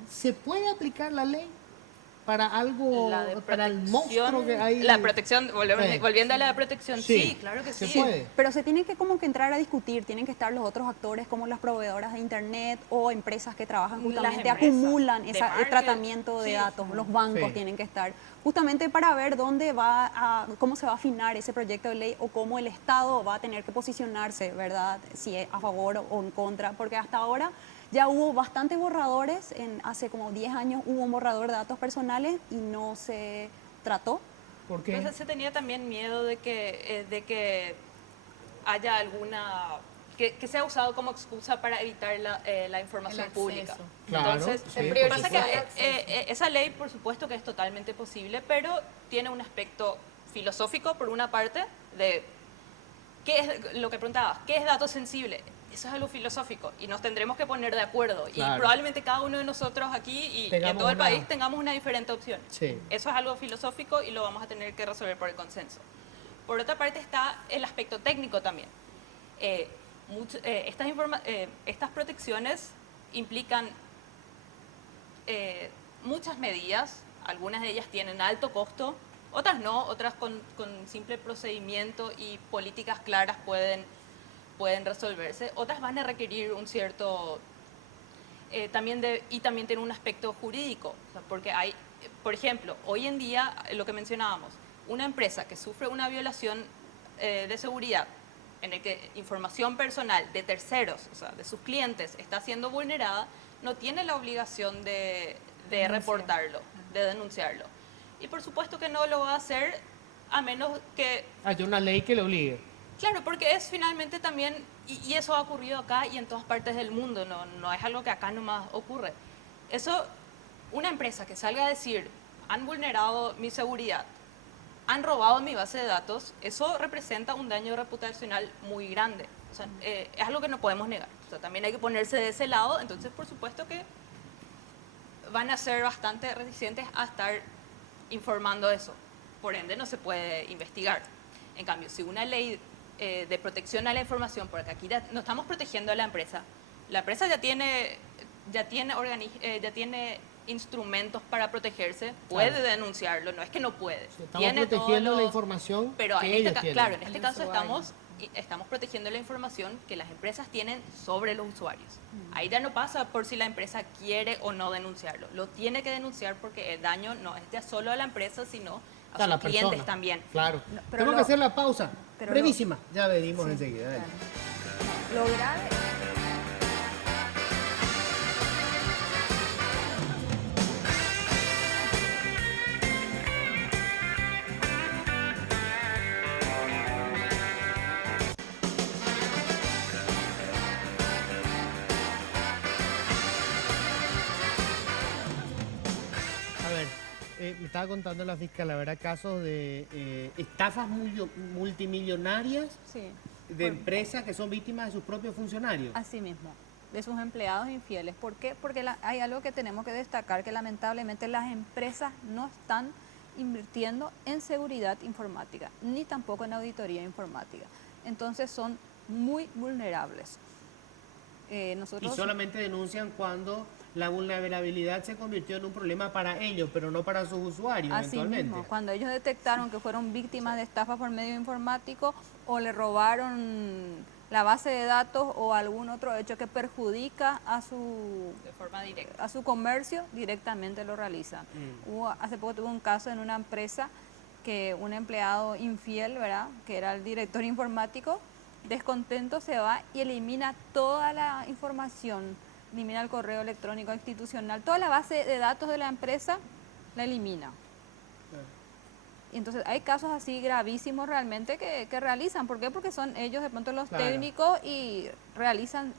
¿Se puede aplicar la ley para algo, para el monstruo que hay? La protección, volviendo a la protección, Sí, sí, claro que se sí. puede. Pero se tiene que como que entrar a discutir, tienen que estar los otros actores como las proveedoras de internet o empresas que trabajan Las justamente, empresas acumulan de el market, tratamiento de sí. datos, los bancos Sí. tienen que estar, justamente para ver cómo se va a afinar ese proyecto de ley o cómo el Estado va a tener que posicionarse, ¿verdad? Si es a favor o en contra, porque hasta ahora ya hubo bastantes borradores, hace como 10 años hubo un borrador de datos personales y no se trató. ¿Por qué? Entonces se tenía también miedo de que haya alguna... Que sea usado como excusa para evitar la información El pública. acceso. Claro, Entonces, sí, por pasa supuesto. que esa ley, por supuesto que es totalmente posible, pero tiene un aspecto filosófico, por una parte, de ¿qué es lo que preguntabas? ¿Qué es dato sensible? Eso es algo filosófico y nos tendremos que poner de acuerdo. Claro. Y probablemente cada uno de nosotros aquí y en Tengamos todo el una- país tengamos una diferente opción. Sí. Eso es algo filosófico y lo vamos a tener que resolver por el consenso. Por otra parte está el aspecto técnico también. Estas protecciones implican muchas medidas, algunas de ellas tienen alto costo, otras no, otras con simple procedimiento y políticas claras pueden resolverse, otras van a requerir un cierto... también tiene un aspecto jurídico, o sea, porque hay, por ejemplo, hoy en día, lo que mencionábamos, una empresa que sufre una violación de seguridad en el que información personal de terceros, o sea, de sus clientes, está siendo vulnerada, no tiene la obligación de reportarlo, de denunciarlo. Y por supuesto que no lo va a hacer a menos que... Hay una ley que le obligue. Claro, porque es finalmente también, y eso ha ocurrido acá y en todas partes del mundo, no es algo que acá nomás ocurre. Eso, una empresa que salga a decir, han vulnerado mi seguridad, han robado mi base de datos, eso representa un daño reputacional muy grande. O sea, es algo que no podemos negar. O sea, también hay que ponerse de ese lado, entonces por supuesto que van a ser bastante resistentes a estar informando eso. Por ende, no se puede investigar. En cambio, si una ley de protección a la información, porque aquí no estamos protegiendo a la empresa ya tiene instrumentos para protegerse, puede denunciarlo, no es que no puede. Estamos Tiene protegiendo todos la los- información Pero que en ellos este, tienen. claro, en este El caso usuario. estamos protegiendo la información que las empresas tienen sobre los usuarios. Ahí ya no pasa por si la empresa quiere o no denunciarlo. Lo tiene que denunciar porque el daño no es ya solo a la empresa, sino a A la sus clientes persona. también. Claro. pero Tengo lo- que hacer la pausa. pero Brevísima. Ya venimos Sí, enseguida. Dale. claro. Lo grave... A ver, me estaba contando la fiscal, la verdad, casos de estafas multimillonarias Sí, de empresas que son víctimas de sus propios funcionarios. así mismo, de sus empleados infieles. ¿Por qué? Porque hay algo que tenemos que destacar, que lamentablemente las empresas no están invirtiendo en seguridad informática, ni tampoco en auditoría informática. Entonces son muy vulnerables. Y Nosotros... solamente denuncian cuando la vulnerabilidad se convirtió en un problema para ellos, pero no para sus usuarios Así eventualmente. mismo, cuando ellos detectaron que fueron víctimas de estafa por medio informático o le robaron la base de datos o algún otro hecho que perjudica a De forma directa. a su comercio, directamente lo realizan. Hace poco tuve un caso en una empresa que un empleado infiel, ¿verdad?, que era el director informático, descontento se va y elimina toda la información, elimina el correo electrónico institucional, toda la base de datos de la empresa la elimina. Y entonces hay casos así gravísimos realmente que realizan. ¿Por qué? Porque son ellos de pronto los Claro. técnicos y realizan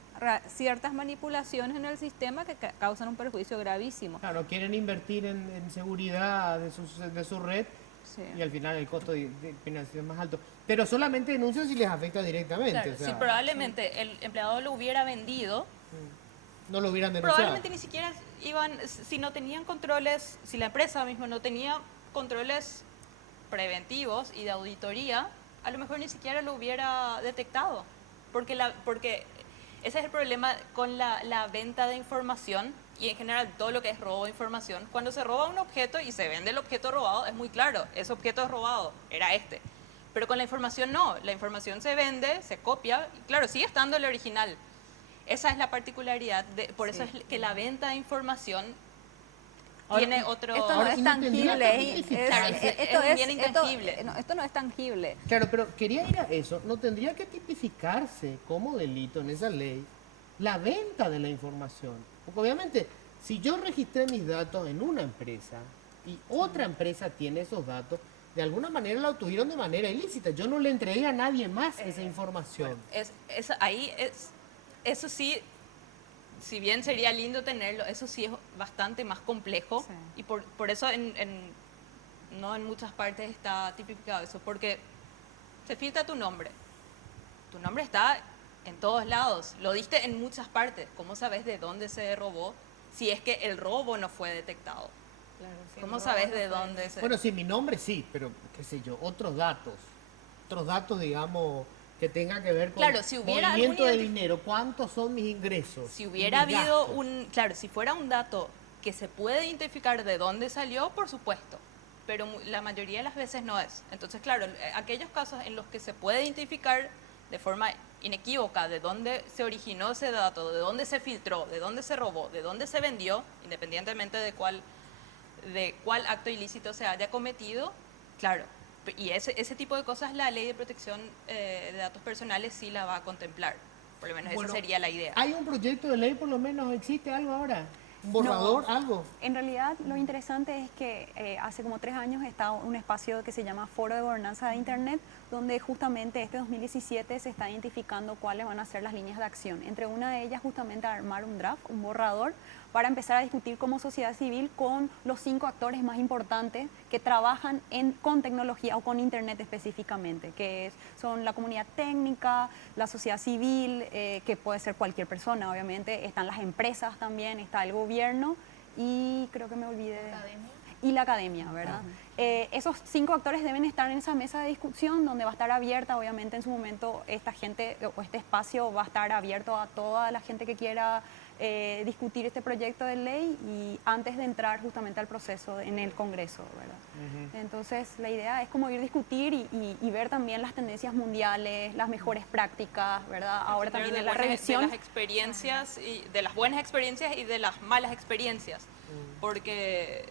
ciertas manipulaciones en el sistema que causan un perjuicio gravísimo. Claro, quieren invertir en seguridad de su red Sí. y al final el costo de financiación es más alto. Pero solamente denuncian si les afecta directamente. Claro, o sea, si probablemente el empleado lo hubiera vendido, no lo hubieran denunciado. probablemente ni siquiera iban, si no tenían controles, si la empresa mismo no tenía controles preventivos y de auditoría, a lo mejor ni siquiera lo hubiera detectado. Porque ese es el problema con la venta de información y en general todo lo que es robo de información. Cuando se roba un objeto y se vende el objeto robado, es muy claro, ese objeto es robado, era este. Pero con la información no, la información se vende, se copia, y claro, sigue estando el original. Esa es la particularidad, por eso es que la venta de información Ahora, tiene otro... Esto no Ahora, es y no tendría que tangible. tipificarse. Es un bien intangible. No, esto no es tangible. Claro, pero quería ir a eso. ¿No tendría que tipificarse como delito en esa ley la venta de la información? Porque obviamente, si yo registré mis datos en una empresa y otra empresa tiene esos datos, de alguna manera la obtuvieron de manera ilícita. Yo no le entregué a nadie más esa información. Eso sí, si bien sería lindo tenerlo, eso sí es bastante más complejo Sí. y por eso no en muchas partes está tipificado eso, porque se filtra tu nombre está en todos lados, lo diste en muchas partes, ¿cómo sabes de dónde se robó si es que el robo no fue detectado? Claro, sí, ¿Cómo el sabes robo de no fue- dónde se...? Bueno, sí, mi nombre sí, pero qué sé yo, otros datos, digamos, que tengan que ver con Claro, si hubiera movimiento algún de dinero, cuántos son mis ingresos. Si y hubiera mis habido gastos. claro, si fuera un dato que se puede identificar de dónde salió, por supuesto, pero la mayoría de las veces no es. Entonces, claro, aquellos casos en los que se puede identificar de forma inequívoca de dónde se originó ese dato, de dónde se filtró, de dónde se robó, de dónde se vendió, independientemente de cuál acto ilícito se haya cometido, claro. Y ese tipo de cosas la ley de protección de datos personales sí la va a contemplar. Por lo menos Bueno, esa sería la idea. ¿Hay un proyecto de ley por lo menos? ¿Existe algo ahora? ¿Un borrador? No. ¿Algo? En realidad, lo interesante es que hace como 3 años está un espacio que se llama Foro de Gobernanza de Internet, donde justamente este 2017 se está identificando cuáles van a ser las líneas de acción. Entre una de ellas, justamente armar un draft, un borrador, para empezar a discutir como sociedad civil con los 5 actores más importantes que trabajan con tecnología o con Internet específicamente, son la comunidad técnica, la sociedad civil, que puede ser cualquier persona, obviamente, están las empresas también, está el gobierno y creo que me olvidé de... Academia. Y la academia, ¿verdad? Esos 5 actores deben estar en esa mesa de discusión donde va a estar abierta, obviamente en su momento esta gente o este espacio va a estar abierto a toda la gente que quiera discutir este proyecto de ley y antes de entrar justamente al proceso en el Congreso, ¿verdad? Entonces la idea es como ir a discutir y ver también las tendencias mundiales, las mejores prácticas, ¿verdad? Ahora Primero también de en la buenas- revisión. de las experiencias y de las buenas experiencias y de las malas experiencias, porque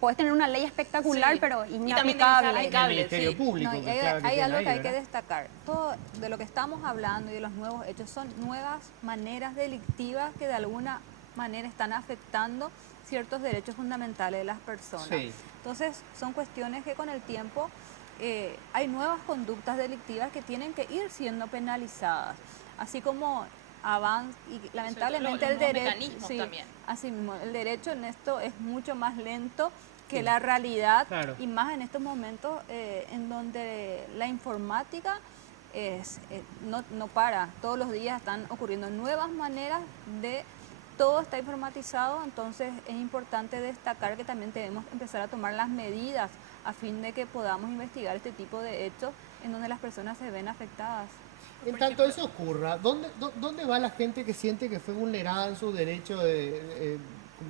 Puedes tener una ley espectacular, Sí. pero Y también inaplicable. debe ser El Cable, Ministerio sí. Público. No, y que hay, claro que hay tiene algo ahí, que hay que ¿verdad? destacar. Todo de lo que estamos hablando y de los nuevos hechos son nuevas maneras delictivas que de alguna manera están afectando ciertos derechos fundamentales de las personas. Sí. Entonces, son cuestiones que con el tiempo hay nuevas conductas delictivas que tienen que ir siendo penalizadas. Así como avanza y lamentablemente los el nuevos derecho, mecanismos también. así mismo, el derecho en esto es mucho más lento que la realidad Claro. y más en estos momentos en donde la informática no para, todos los días están ocurriendo nuevas maneras de todo está informatizado, entonces es importante destacar que también debemos empezar a tomar las medidas a fin de que podamos investigar este tipo de hechos en donde las personas se ven afectadas. En tanto eso ocurra, ¿dónde va la gente que siente que fue vulnerada en su derecho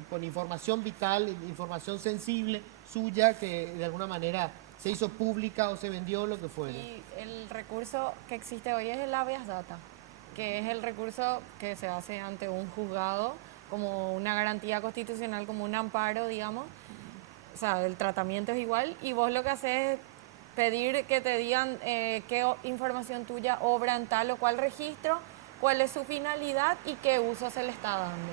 con información vital, información sensible suya, que de alguna manera se hizo pública o se vendió, lo que fuera? Y el recurso que existe hoy es el habeas data, que es el recurso que se hace ante un juzgado como una garantía constitucional, como un amparo, digamos. O sea, el tratamiento es igual y vos lo que haces es pedir que te digan información tuya obra en tal o cual registro, cuál es su finalidad y qué uso se le está dando.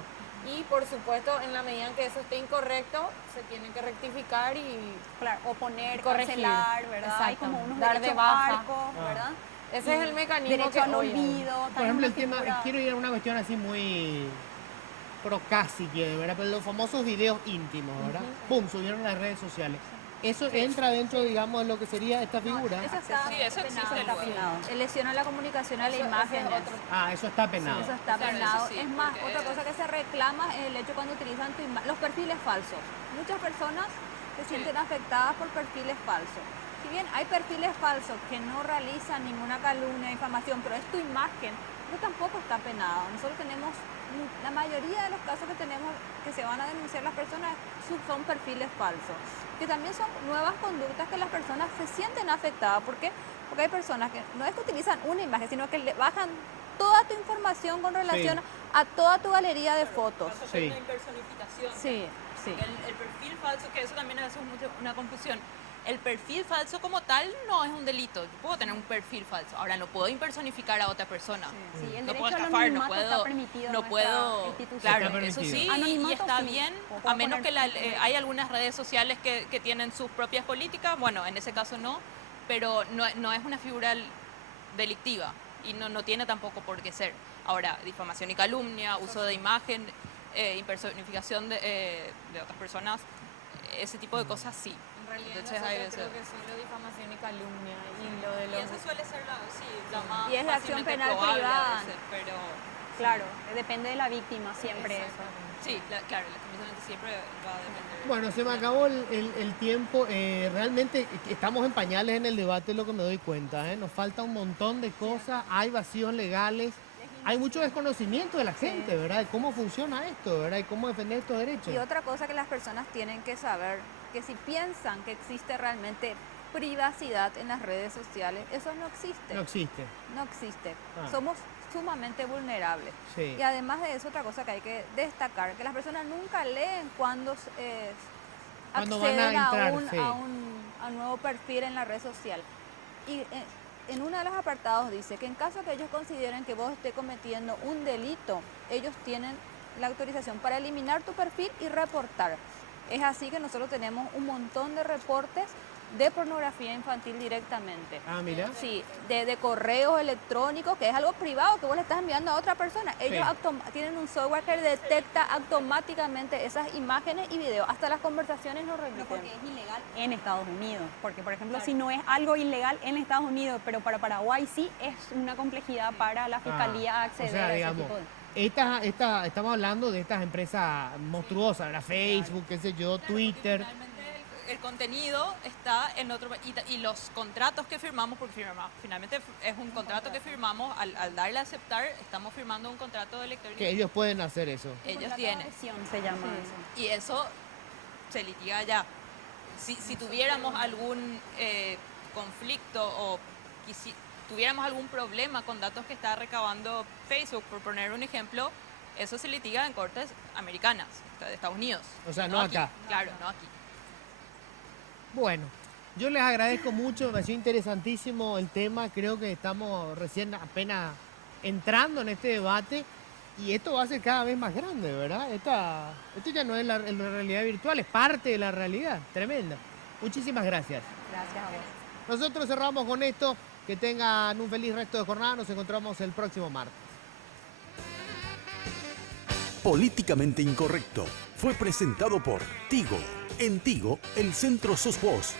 Y por supuesto, en la medida en que eso esté incorrecto, se tiene que rectificar y Claro, oponer, corregir. cancelar, ¿verdad? Hay Exacto. como unos Dar de derechos baja. arcos, ¿verdad? ese es el mecanismo Derecho que al hoy hay. olvido. Por también ejemplo, una el tema, figura- quiero ir a una cuestión así muy casi ¿verdad? Pero los famosos videos íntimos, ¿verdad? ¡Pum! Subieron a las redes sociales. Eso entra dentro, digamos, de lo que sería esta figura. Eso está Sí, eso existe penado. luego. Lesiona la comunicación a la Eso es imagen. otro. Ah, eso está penado. Eso está Claro, penado. eso sí, Es más, porque- otra cosa que se reclama es el hecho cuando utilizan los perfiles falsos. Muchas personas se sienten afectadas por perfiles falsos. Si bien hay perfiles falsos que no realizan ninguna calumnia, difamación, pero es tu imagen, eso tampoco está penado. Nosotros tenemos, la mayoría de los casos que tenemos que se van a denunciar las personas son perfiles falsos, que también son nuevas conductas que las personas se sienten afectadas. ¿Por qué? Porque hay personas que no es que utilizan una imagen, sino que le bajan toda tu información con relación a toda tu galería de fotos. Pasa a Sí. ser una impersonificación. Sí, sí. El perfil falso, que eso también es una confusión. El perfil falso como tal no es un delito. Yo puedo tener un perfil falso. Ahora, no puedo impersonificar a otra persona. Sí, el No derecho puedo al estafar, no anonimato está puedo, permitido en no nuestra puedo, institución. claro, Está eso permitido. sí, y Anonimato está sí, bien, puedo a menos que poner- hay algunas redes sociales que tienen sus propias políticas, bueno, en ese caso no, pero no es una figura delictiva y no tiene tampoco por qué ser. Ahora, difamación y calumnia, uso de imagen, impersonificación de otras personas, ese tipo de cosas sí. En realidad Entonces, nosotros hay veces- creo que solo difamación y calumnia y lo de Y los... esa suele ser la más Y es de acción fácilmente penal probable a privada. veces, pero Claro, depende de la víctima siempre eso. sí, claro, lastimosamente siempre va a depender. Bueno, se me acabó el tiempo. Realmente estamos en pañales en el debate, es lo que me doy cuenta. Nos falta un montón de cosas, hay vacíos legales, hay mucho desconocimiento de la gente, ¿verdad? De cómo funciona esto, ¿verdad? Y cómo defender estos derechos. Y otra cosa que las personas tienen que saber, que si piensan que existe realmente privacidad en las redes sociales, eso no existe. No existe. No existe. Ah. Somos sumamente vulnerables. Sí. Y además de eso, otra cosa que hay que destacar, que las personas nunca leen cuando Cuando van a acceden entrar, sí. a un nuevo perfil en la red social. Y en uno de los apartados dice que en caso que ellos consideren que vos estés cometiendo un delito, ellos tienen la autorización para eliminar tu perfil y reportar. Es así que nosotros tenemos un montón de reportes de pornografía infantil directamente. Ah, mira. Sí, de correos electrónicos, que es algo privado que vos le estás enviando a otra persona. Ellos tienen un software que detecta automáticamente esas imágenes y videos. Hasta las conversaciones lo No, remiten. porque es ilegal en Estados Unidos. Porque, por ejemplo, si no es algo ilegal en Estados Unidos, pero para Paraguay sí es una complejidad para la fiscalía acceder o sea, a ese digamos, tipo de... estamos hablando de estas empresas monstruosas, ¿verdad? Facebook, qué sé yo, Twitter. Finalmente el contenido está en otro y los contratos que firmamos, porque finalmente es un contrato que firmamos, al darle a aceptar, estamos firmando un contrato electrónico. Que ellos pueden hacer eso. Ellos Contrato de tienen. adhesión se llama eso. Y eso se litiga ya. Si tuviéramos algún conflicto o tuviéramos algún problema con datos que está recabando Facebook, por poner un ejemplo, eso se litiga en cortes americanas, de Estados Unidos. O sea, no aquí. acá. Claro, no aquí. Bueno, yo les agradezco mucho, me pareció interesantísimo el tema, creo que estamos recién apenas entrando en este debate y esto va a ser cada vez más grande, ¿verdad? Esto ya no es la realidad virtual, es parte de la realidad, tremenda. Muchísimas gracias. Gracias a vos. Nosotros cerramos con esto, que tengan un feliz resto de jornada, nos encontramos el próximo martes. Políticamente Incorrecto fue presentado por Tigo. En Tigo, el centro sos vos.